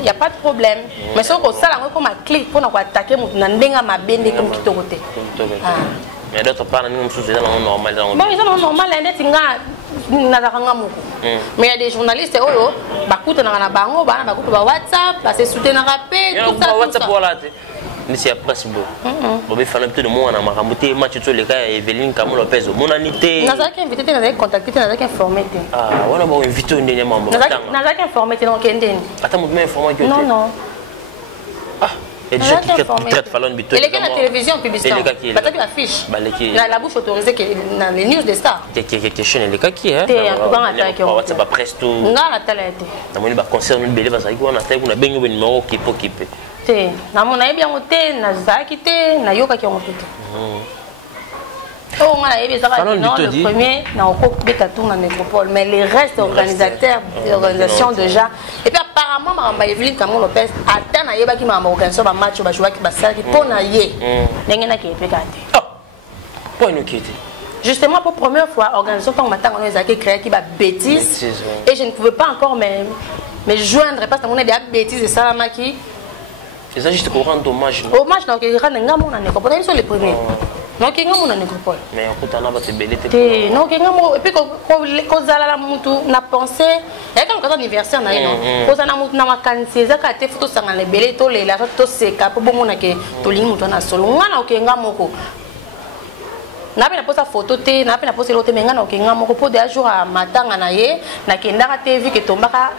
il y a pas de problème mais ce ko sala ngo comme ma clé pour na ko attaquer mutu na ndenga mabe ndé comme kitoko te mais d'autres part na nous sous normal bon ils sont normal ndé tinga na za kanga moko mais il y a des journalistes oyo bakuta na bango bana bakuta ba WhatsApp ba se soutenir rapé tout ça WhatsApp voilà mais c'est pas si beau. Bon, il fallait tout le monde à Maramouté, match tous les gars, Evelyne Camou Lopez, mon anité. N'a pas invité, n'a pas contacté, n'a pas informé. Ah, on a bon invité un dernier membre. N'a pas informé, donc Kenden. Attends, vous informé que non, non. Ah, il y a des gens qui traitent Fallon Bito. Il est à la télévision publicitaire. Peut-être qu'il affiche. La bouche autorisée dans les news de stars. Quelque chose, il est à qui, hein? C'est pas presque tout. Non, la télé. Dans mon concert, on a belé parce qu'on a fait un numéro qui peut équiper. Na mona ebi yango te na zaki te na yoka ki yango te. Oh on a ebi zaka non le premier na oko beta tour na nécropole mais les restes organisateurs l'organisation déjà et puis apparemment Maramba Evelyne Camou Lopez attend na yeba ki Maramba organisation ba match ba jouer ki ba sala ki pona ye ndenge na ki epeka te. Ah. Point no kiti. Justement pour première fois organisation tant matin on a créé qui ba bêtise et je ne pouvais pas encore me joindre parce que on a des bêtises de Salamaki. C'est ça juste pour rendre hommage. Hommage donc il rend ngamo na nécropole ils sont les premiers. Donc ngamo na nécropole. Mais on peut en te belé te. Non ngamo et puis ko zala la mutu na penser et comme quand anniversaire na non. Ko zala mutu na makanisi za ka te photo sanga le belé to le la to seka po bomo na ke to lingi mutu na solo ngana o ngamo ko. na pe na posa photo te na pe na posa lote menga na okenga moko po de jour à matanga na ye na kendaka te vu que tombaka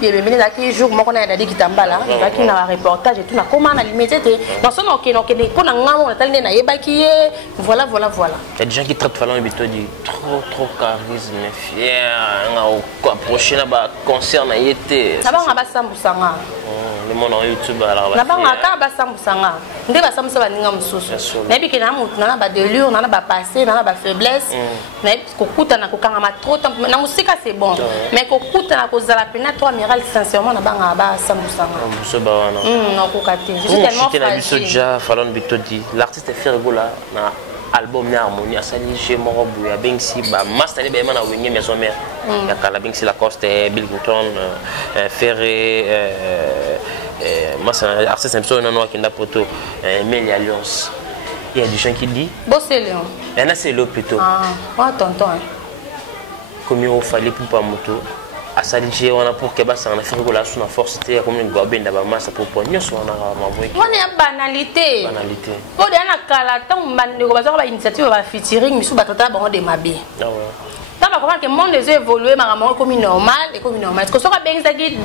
yebemene da ki jour moko na dadi kitambala na ki na reportage et tout na comment na limite te dans son okeno po na ngamo na tali na yebaki ye voilà. Il y a des gens qui traitent Fallon Bito du trop charisme fier nga approcher na ba concert na yete na ba ngaba sambusanga le monde en YouTube alors na ba ngaka ba sambusanga nde ba sambusa ba ninga mususu na bi ke na mutu na ba delure na ba passé na ba faiblesse na kokuta na kokanga ma trop temps na musika c'est bon mais kokuta na kozala pena toi amiral sincèrement na ba ngaba sambusanga muso ba wana na kokati je suis tellement fragile déjà Fallon Bito dit l'artiste fait rigola na album na harmonie asali chez Morobu ya Bengsi ba master le ba na wenye maison mère ya kala Bengsi Lacoste Bill Clinton Ferré master artiste un peu non qui n'a poto Meli Alliance il y a des gens qui dit Bossé Léon il y en a c'est le plutôt ah tonton comme il fallait pour pas moto asali chez on a pour que basa na faire la sous force te comme une gobenda ba massa pour pognon so na mavoye on est banalité po de na kala tant mandeko bazo ba initiative ba featuring misu batata ba de mabe ah ouais tant ba comment que monde les évoluer ma comme normal et comme normal est-ce que ça ben ça qui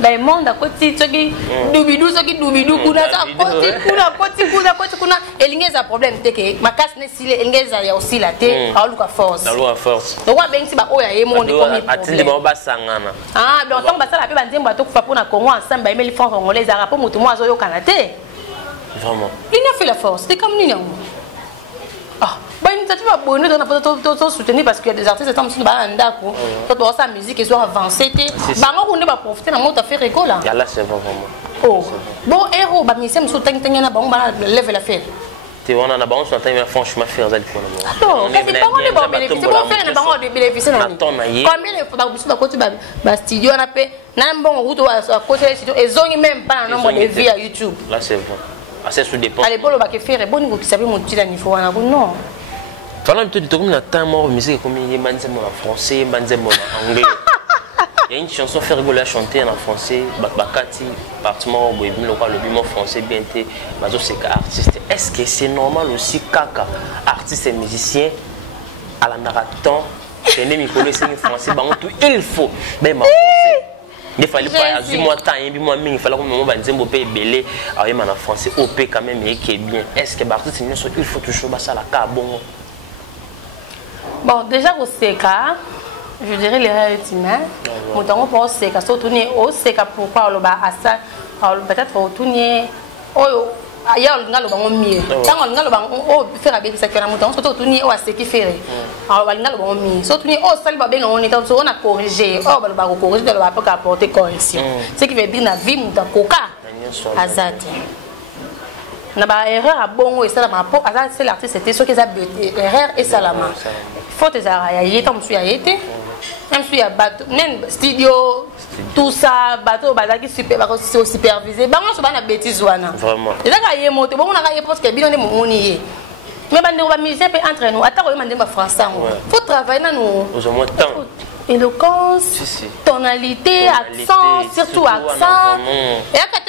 diamond da koti soki dubidu soki dubidu kuna ça koti kuna elingeza problème te que makas ne sile elingeza ya aussi la te aluka force donc ben si ba oya ye monde comme atindi ba sangana ah donc tant ba ça la pe banzembo atokufa pona Congo ensemble ba emeli France congolaise arapo mutu mo azo yo kanate vraiment il a fait la force c'est comme ni ah bah initiative a bonne on a pas soutenir parce qu'il y a des artistes qui sont dans ndako quand sa musique soit avancée bah on ne va profiter na moto faire école là là c'est vraiment oh bon héros bah mais c'est me soutenir na ba on va lever la faire tu on a ba on soutenir franchement faire ça il faut non c'est pas on est bon bénéficier bon faire na ba on bénéficier na combien les ba bisu ba côté ba studio na pe na bon route à côté studio et zone même pas le nombre de vues à YouTube là c'est bon assez sous dépend allez bon ba que faire bon qui savait mon petit niveau na non Fallon Bito dit comme na temps mort musique comme il manze mon français manze mon anglais il y a une chanson faire rigoler chanter en français bakati partement boy le bimo français bien té bazo c'est artiste est-ce que c'est normal aussi kaka artiste et musicien à la marathon c'est né Nicolas c'est français ba tout il faut ben ma français il fallait pas dis-moi temps et puis moi il fallait que moi banzembo pe belé alors en français op quand même et qui est bien est-ce que artiste il faut toujours ça la ka bon. Bon, déjà au Seka, je dirais l'erreur est humaine. Mon temps pour au Seka, surtout au Seka pourquoi on va à ça, peut-être faut tourner. Oh, ailleurs on a le bon mieux. Tant on a le bon, faire avec ça que la montagne, surtout tourner au Seki faire. Alors on a le bon mieux. Surtout tourner au Sali babé on est on a corrigé. Oh, bah le bas corriger, le bas pas apporter correction. Ce qui veut dire la vie monta coca. Azati. Na ba erreur a bon et ça la ma azati c'est l'artiste c'était ce qu'ils a erreur et ça la ma. Faut que ça aille été on suis été même suis à bateau même studio tout ça bateau bazaki super supervisé ba on se ba na bêtise wana vraiment et là ka yé moto bon on a yé parce que bilon de monier mais bande ba musicien peut entre nous attends on demande français faut travailler na nous au moins temps éloquence tonalité accent surtout accent et après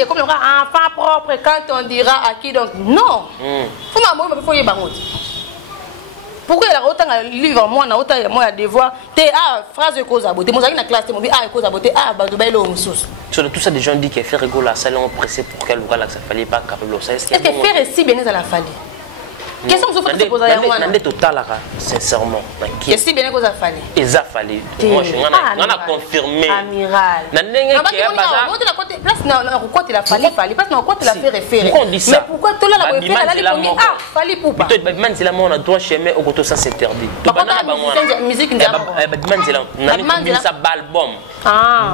et comme on aura enfant propre quand on dira à qui donc non faut ma moi faut y bangote. Pourquoi il a autant de livres, moi, autant de devoirs, phrase de cause à beauté. Moi, j'ai une classe, moi, cause à beauté, sur tout ça, des gens disent qu'il fait rigoler, ça l'on pressé pour qu'elle voit que ça fallait pas capable. Est-ce que faire si bien à la famille? Question que vous faites poser à moi. Total, sincèrement. Qu'est-ce que bien que ça fallait? Ça fallait. Moi, je n'ai confirmé. Amiral. Place n'a quoi il a fallu, place n'a quoi il a fait référer. Mais pourquoi tout là la référer là il ah fallait pour pas. Peut-être même si la mort a droit chez mais au côté ça s'interdit. Musique ça album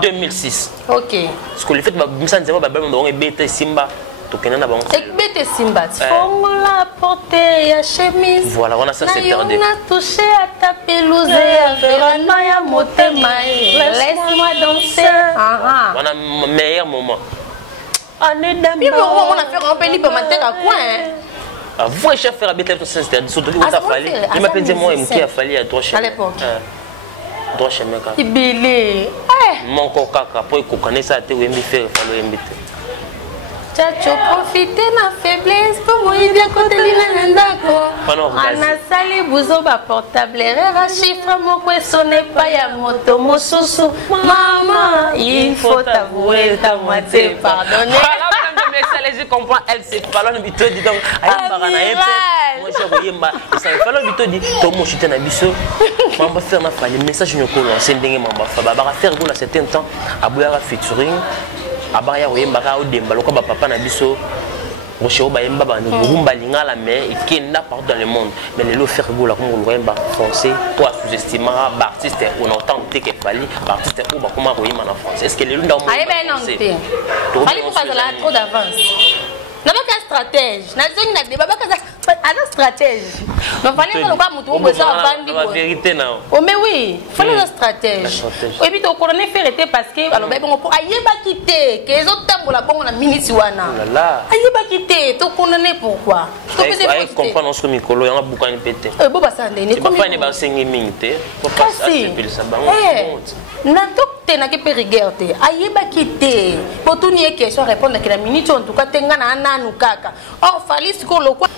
2006. OK. Ce que le fait ça nous va on est bête Simba. Bête Simba, la portée ya chemise. Voilà, on a ça c'est interdit. On a touché à ta pelouse à faire ya motema. Laisse-moi danser. On a meilleur moment. On est d'amour. On a fait un peu libre ma tête à quoi vous chef faire habiter tout ça c'est interdit surtout quand ça fallait. Il m'a dit moi qui a fallu à toi chez. À l'époque. Toi chez mec. Ibélé. Mon coca pour qu'on connaisse ça te wembi faire fallo inviter. Chacho profiter na faiblesse pour moi bien côté lina ndako. Ana sali buzo ba portable rera chiffre mon ce n'est pas ya moto mosusu. Maman, il faut avouer ta moitié pardonner. Je comprends, elle c'est Fallon Bito dit donc ayamba na yempe. Moi je voyemba et ça Fallon Bito dit to mo chute na biso. Mamba faire na fa les messages nyoko lancer ndenge mamba fa ba faire go na certain temps aboyara featuring abaya oyemba ka odemba lokwa ba papa na biso. Rocheo ba yemba ba ngumba lingala mais ikenda partout dans le monde mais les lo faire go la comme oyemba français pour sous-estimer ba artiste on entend que fali ba artiste ou ba comment oyemba en français est-ce que les lunda allez ben non té fallait pour pas là trop d'avance n'a pas qu'un stratège n'a zone na débat pas un stratège donc fallait que le gars mutu on ça vendre la vérité non oh mais oui fallait un stratège et puis au colonel faire était parce que alors ben bon ayeba quitter que les autres tambola bon na minute wana ayeba quitter to colonel pourquoi ay comprendre ce micro yanga bukani pété bo basande ni comme pas ne ba sengi mingte faut pas accepter ça bango na docteur na ke périgerte ayeba quitter pour tout nier question répondre que la minute en tout cas tenga na nanu kaka or fallait ce ko lokwa.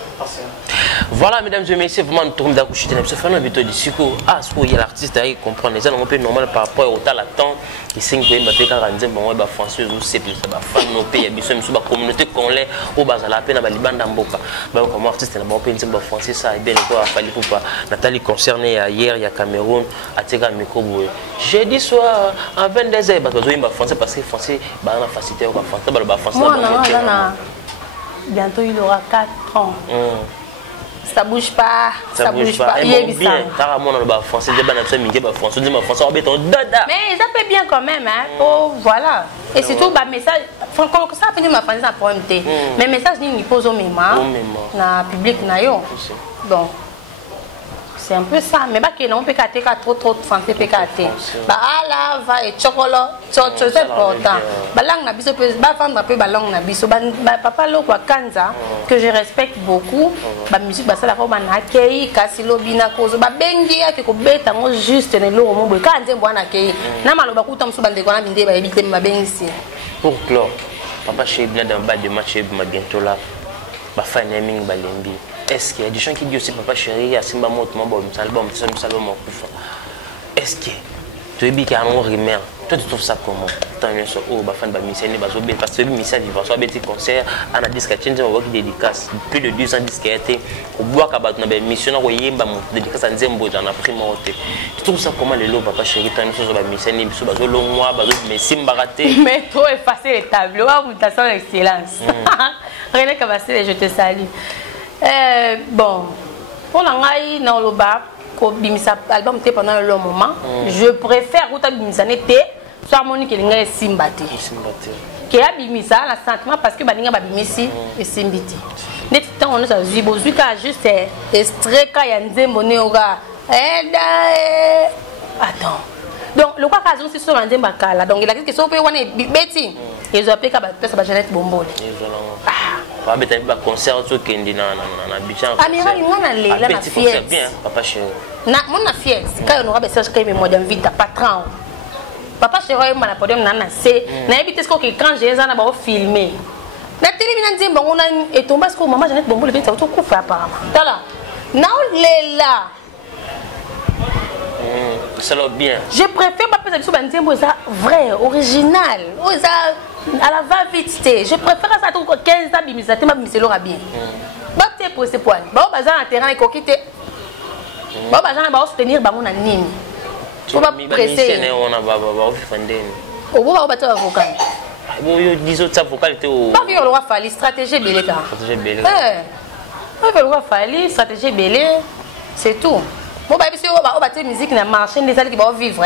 Voilà, mesdames et messieurs, vraiment nous tournons d'accoucher. Ce Fallon Bito dit Siko, ah, ce qu'il y a l'artiste à comprendre. Les gens ont un peu normal par rapport au temps, et 5 pays, bah, quand on dit, bon, bah, français, ou c'est plus, bah, fan, nos pays, bah, sur la communauté qu'on l'est, au bas à la peine, bah, les bandes d'amboka. Bah, comme artiste, on a un peu une bah, français, ça, et bien, quoi, fallait pas. Nathalie concerné hier, il y a Cameroun, à Tega, micro, j'ai dit soir, en 22h, bah, bah, français, parce que français, bah, on a facilité, bah, français, bah, français, bah, bientôt il aura 4 ans. Ça bouge pas, ça bouge pas. Il est bien. Carrément dans le français, des bandes de français, des français, on béton dada. Mais ça fait bien quand même, hein. Oh, voilà. Et surtout, bah message, franchement, ça fait ma français pour MT. Mais message ni pose au même, na public na yo. Donc c'est un peu ça, mais bah que non, PKT trop de français PKT. Bah là va et chocolat, c'est important. Bah langue na biso peut bah vendre un peu bah langue na biso. Bah papa lo kwa Kanza que je respecte beaucoup. Bah musique bah ça la fois bah na kei kasi lo bina kozo bah bengi ya ke ko beta ngo juste ne lo mo bo kanze bwana kei. Na malo ba kuta mso bande kona binde ba ebite ma bengi. Pour clore, papa chez bien dans bas de match ma bientôt là. Bah fa naming ba lembi. Est-ce qu'il y a des gens qui disent aussi papa chéri à Simba Mot mon album est-ce que tu es bien qu'il y a un remède toi tu trouves ça comment tant mieux sur oh bah fan bah mission ni bah zo bien parce que mission vivant soit petit concert à la disque change on voit qui dédicace plus de 200 disques a été au bois qu'à battre na bah mission na yemba mon dédicace à Nzembo dans la primauté tu trouves ça comment les lots papa chéri tant mieux sur bah mission ni sur bah zo long mois bah mais Simba raté mais trop effacer les tableaux à mutation d'excellence rien qu'à passer je te salue. Bon, pour l'angaï dans le bas, album pendant un long moment, je préfère que tu aies été soit Monique et Linga et Simbati. Qui a bimisa la sentiment parce que Baninga Babimisi et Simbiti. Net temps on a vu beau juste extrait quand il y a Nzembo Neoga. Attends. Donc le quoi qu'azon c'est sur Nzemba Kala. Donc il a dit que ça peut one Betty. Ils ont appelé qu'à la Jeannette Bombo. Ah, mais tu as un concert qui est dans Abidjan. Ah, mais il y a un petit concert bien, papa chéri. Mon affaire, quand on aura besoin de me moderne vite, patron. Papa chéri, on a podium nana c'est. Na éviter ce que quand j'ai un abo filmé. La télévision dit bon on a et tombe parce que maman Jeannette Bombo le fait tout coup apparemment. Voilà. Now là. Ça l'a bien. Je préfère pas faire ça Nzembo ça vrai, original. Ça à la va-vite, je préfère ça tout 15 ans bimisa te mabimisa lo bien. Ba te pour ce point. Ba baza na terrain ko kité. Ba baza na ba soutenir bango na nini. Faut pas presser. On a ba fondé. O bo ba ta avocat. Bo yo disons ça avocat était au. Ba yo le roi fali stratégie belé ta. Stratégie belé. Le roi fali stratégie belé, c'est tout. Bon ba biso ba te musique na marché des salles qui va vivre.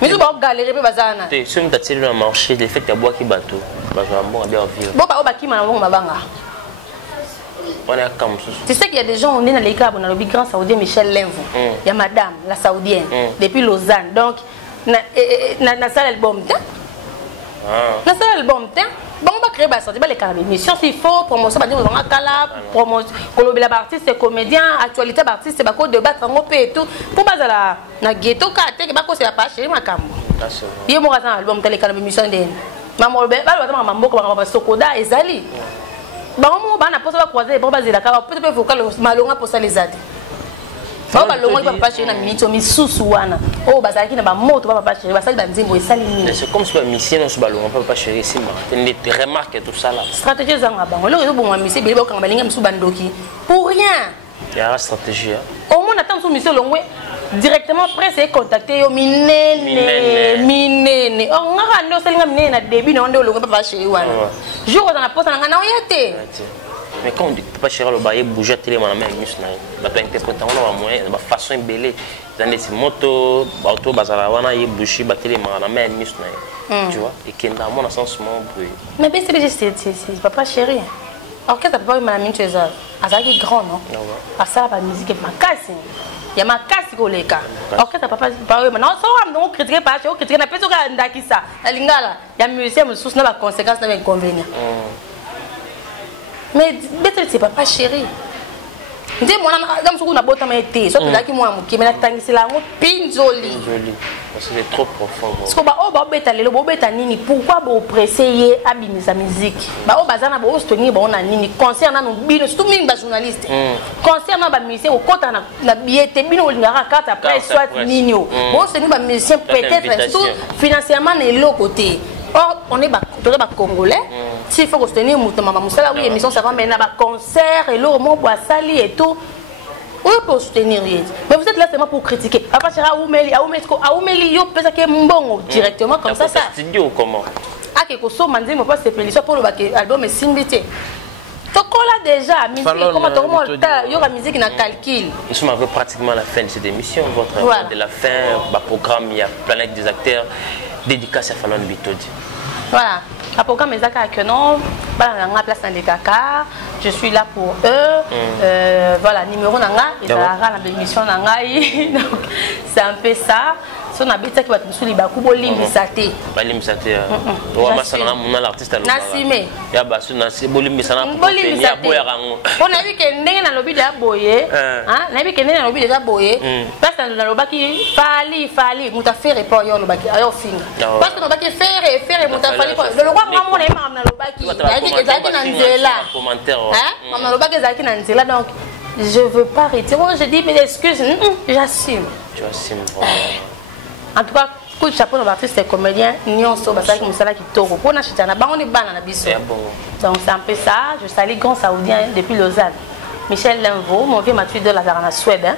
Mais tu vas galérer pour bazana. Tu sais, tu as dans le marché, les faits de bois qui bateau. Bon, bien vivre. Bon, bah, qui m'a banga. On est comme ça. Tu sais qu'il y a des gens, on est dans les câbles, on a le big grand saoudien Michel Lenvou. Il y a madame, la saoudienne, depuis Lausanne. Donc, na salle album, na salle album, bon, on va créer les carrières d'émission. S'il faut, promotion, on va kala, promotion, colober l'artiste, c'est comédien, actualité d'artiste, c'est quoi débattre, on peut et tout. Pour baser la ghetto, c'est la page chez ma cambo. Il y a un album, les carrières d'émission. Maman Robert, maman Moko, maman Sokoda, Ezali. Maman, on a posé la croisée, bon, basé la carte, peut-être faut que le malonga pour ça les aides. Papa longa papa chéri na minute mi susu wana. Oh bazaki na ba moto papa chéri basali ba nzembo esali nini. C'est comme si ba mission na so ba longa papa chéri simba. Tu remarques tout ça là. Stratégie zanga bango. Le réseau bon mission bele ba kanga balinga misu bandoki. Pour rien. Il y a une stratégie. Au moins attend sous mission longwe directement presse et contacter yo minene. Oh ngara ndo salinga minene na début na ndo longa papa chéri wana. Jour on a posé na ngana oyate. Mais quand on dit papa chéri le bailler bouger télé mon ami mus na ba to interpréter on a moyen ba façon belé dans des moto ba auto bazala wana ye bouger ba télé mon ami mus na tu vois et qui dans mon sens mon bruit mais c'est papa chéri alors qu'est-ce que papa m'a mis tu es azaki grand non à ça la musique est makasi ya makasi koleka alors qu'est-ce que papa non ça on critiquer pas on critiquer na peso ka ndaki ça la lingala ya musicien me sous na ba conséquences na inconvénients. Mais c'est papa chéri. Ndé moi na msuku na bota maité, so tozaki moi muki mais na tangisela ngo pinzoli. Joli. Parce que c'est trop profond. Parce que ba o ba beta lelo bo beta nini pourquoi bo presser abimisa musique. Ba o bazana bo soutenir ba na nini concert na no bino surtout mingi ba journaliste. Concert na ba musicien o kota na billet bino lingara carte après soit nini o. Bo soutenir ba musicien peut-être surtout financièrement na lo côté. Or, on est Congolais. S'il faut soutenir Moutama Moussala, oui, émission ça va mener à concert et l'eau, mon bois sali et tout. Oui, pour soutenir. Mais vous êtes là seulement pour critiquer. Papa Chira Aoumeli, yo peut être bon directement comme ça. Studio comment? Ah, quelque chose, Manzi, mon poste, c'est pour le album est simbité. Tokola déjà, musique, comment il y aura musique dans calcul. Nous sommes arrivés pratiquement à la fin de cette émission. Votre de la fin, le programme, il y a Planète des acteurs. Dédicace à Fallon Bitodi. Voilà. À programme Ezaka Akenon, la place dans les caca. Je suis là pour eux. Voilà, numéro nanga et la émission nanga. Donc c'est un peu ça. Si on a bêta qui va te soulever beaucoup de limbisaté. Pas limbisaté. On va passer dans l'artiste à l'autre. Nassime. Ya basu nasi bolimbisaté. Bolimbisaté. On a vu que n'est dans le but de la boyer. Hein? On a vu que n'est dans le but de la boyer. Parce que dans le baki fali. Mouta faire répondre yo le baki. Ayo fin. Parce que dans le baki faire mouta fali. Le roi maman est maman dans le baki. Ezaki nanzela. Commentaire. Hein? Maman le baki ezaki nanzela donc. Je veux pas retirer. Moi je dis mais excuse, j'assume. Tu assumes vraiment. En tout cas, coup de chapeau dans l'artiste et comédien, Nyonso Basaki Moussala qui toro. Pour na chitana, on est ban na biso. Donc c'est un peu ça. Je salue grand saoudien depuis Lausanne. Michel Linvo, mon vieux Mathieu Idole à Zarana Suède.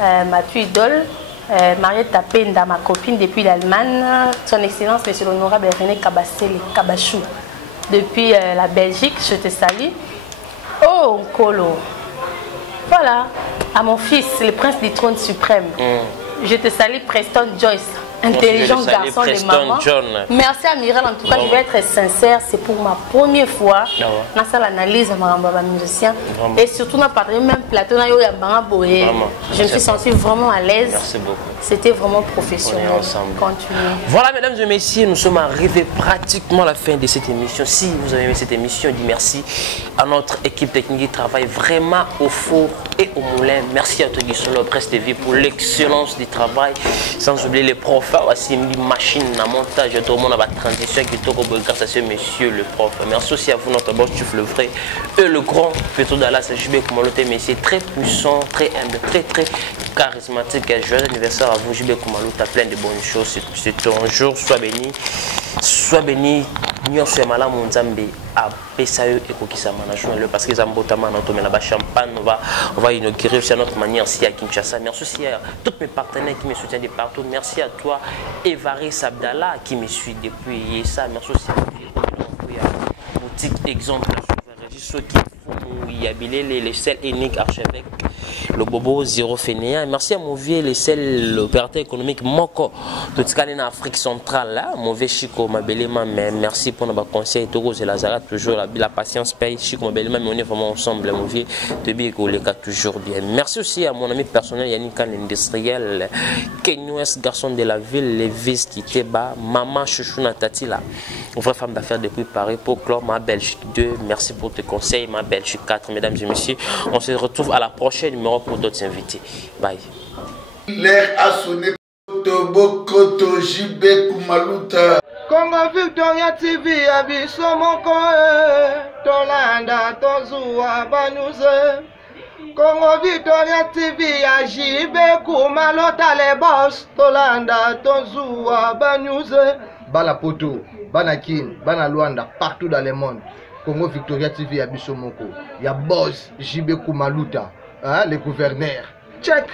Mathieu Idole, Mariette Tapenda, ma copine depuis l'Allemagne. Son Excellence, Monsieur l'Honorable René Kabachou. Depuis la Belgique, je te salue. Oh, Kolo. Voilà. À mon fils, le prince du trône suprême. Je te salue Preston Joyce, intelligent garçon de maman. Merci Amiral, en tout cas je vais être sincère, c'est pour ma première fois dans cette analyse de musicien et surtout dans le même plateau, je me suis sentie vraiment à l'aise. Merci beaucoup. C'était vraiment professionnel. Voilà mesdames et messieurs, nous sommes arrivés pratiquement à la fin de cette émission. Si vous avez aimé cette émission, je dis merci à notre équipe technique qui travaille vraiment au four et au moulin. Merci à Togi Solo, Presse TV pour l'excellence du travail. Sans oublier les profs, aussi une machine à montage, tout le monde a la transition qui est grâce à ce monsieur le prof. Merci aussi à vous, notre boss Chuf le vrai et le grand Petro Dallas JB Koumalote, messieurs très puissant, très humble, très charismatique. Joyeux anniversaire à vous, JB Koumalote, plein de bonnes choses. C'est ton jour, sois béni. Sois béni. Nous sommes là, mon Zambé, à Pessayo et Kokisama, parce que Zambotama, notre champagne, on va inaugurer aussi à notre manière ici à Kinshasa. Merci aussi à tous mes partenaires qui me soutiennent de partout. Merci à toi, Evaris Abdallah, qui me suit depuis Yessa. Merci aussi à Boutique Exemple, ceux qui font les sels uniques archevêque, le Bobo Zéro Fénéa. Merci à mon vieux, les sels, l'opérateur économique Moko, tout ce qu'il y a en Afrique centrale, là, mon vieux Chico, ma belle maman, merci pour nos conseils, Togo et Lazara, toujours la patience paye, Chico, ma belle maman, on est vraiment ensemble, mon vieux, Tebi et les cas toujours bien. Merci aussi à mon ami personnel, Yannick Khan, industriel, Kenyoues, garçon de la ville, les vis qui étaient bas, maman Chouchouna Tati, là, vraie femme d'affaires depuis Paris, pour Clore, ma Belgique 2, merci pour tes conseils, ma Belgique 4, mesdames et messieurs, on se retrouve à la prochaine numéro pour d'autres invités. Bye. L'air a sonné Koto Bokoto JB Kumaluta. Congo Victoria TV ya biso moko tolanda tozua banuze. Congo Victoria TV ya JB Kumalota le boss tolanda tozua banuze. Bala poto, bana kin, bana Luanda partout dans le monde. Congo Victoria TV ya biso moko ya boss JB Kumaluta, hein, le gouverneur. Check.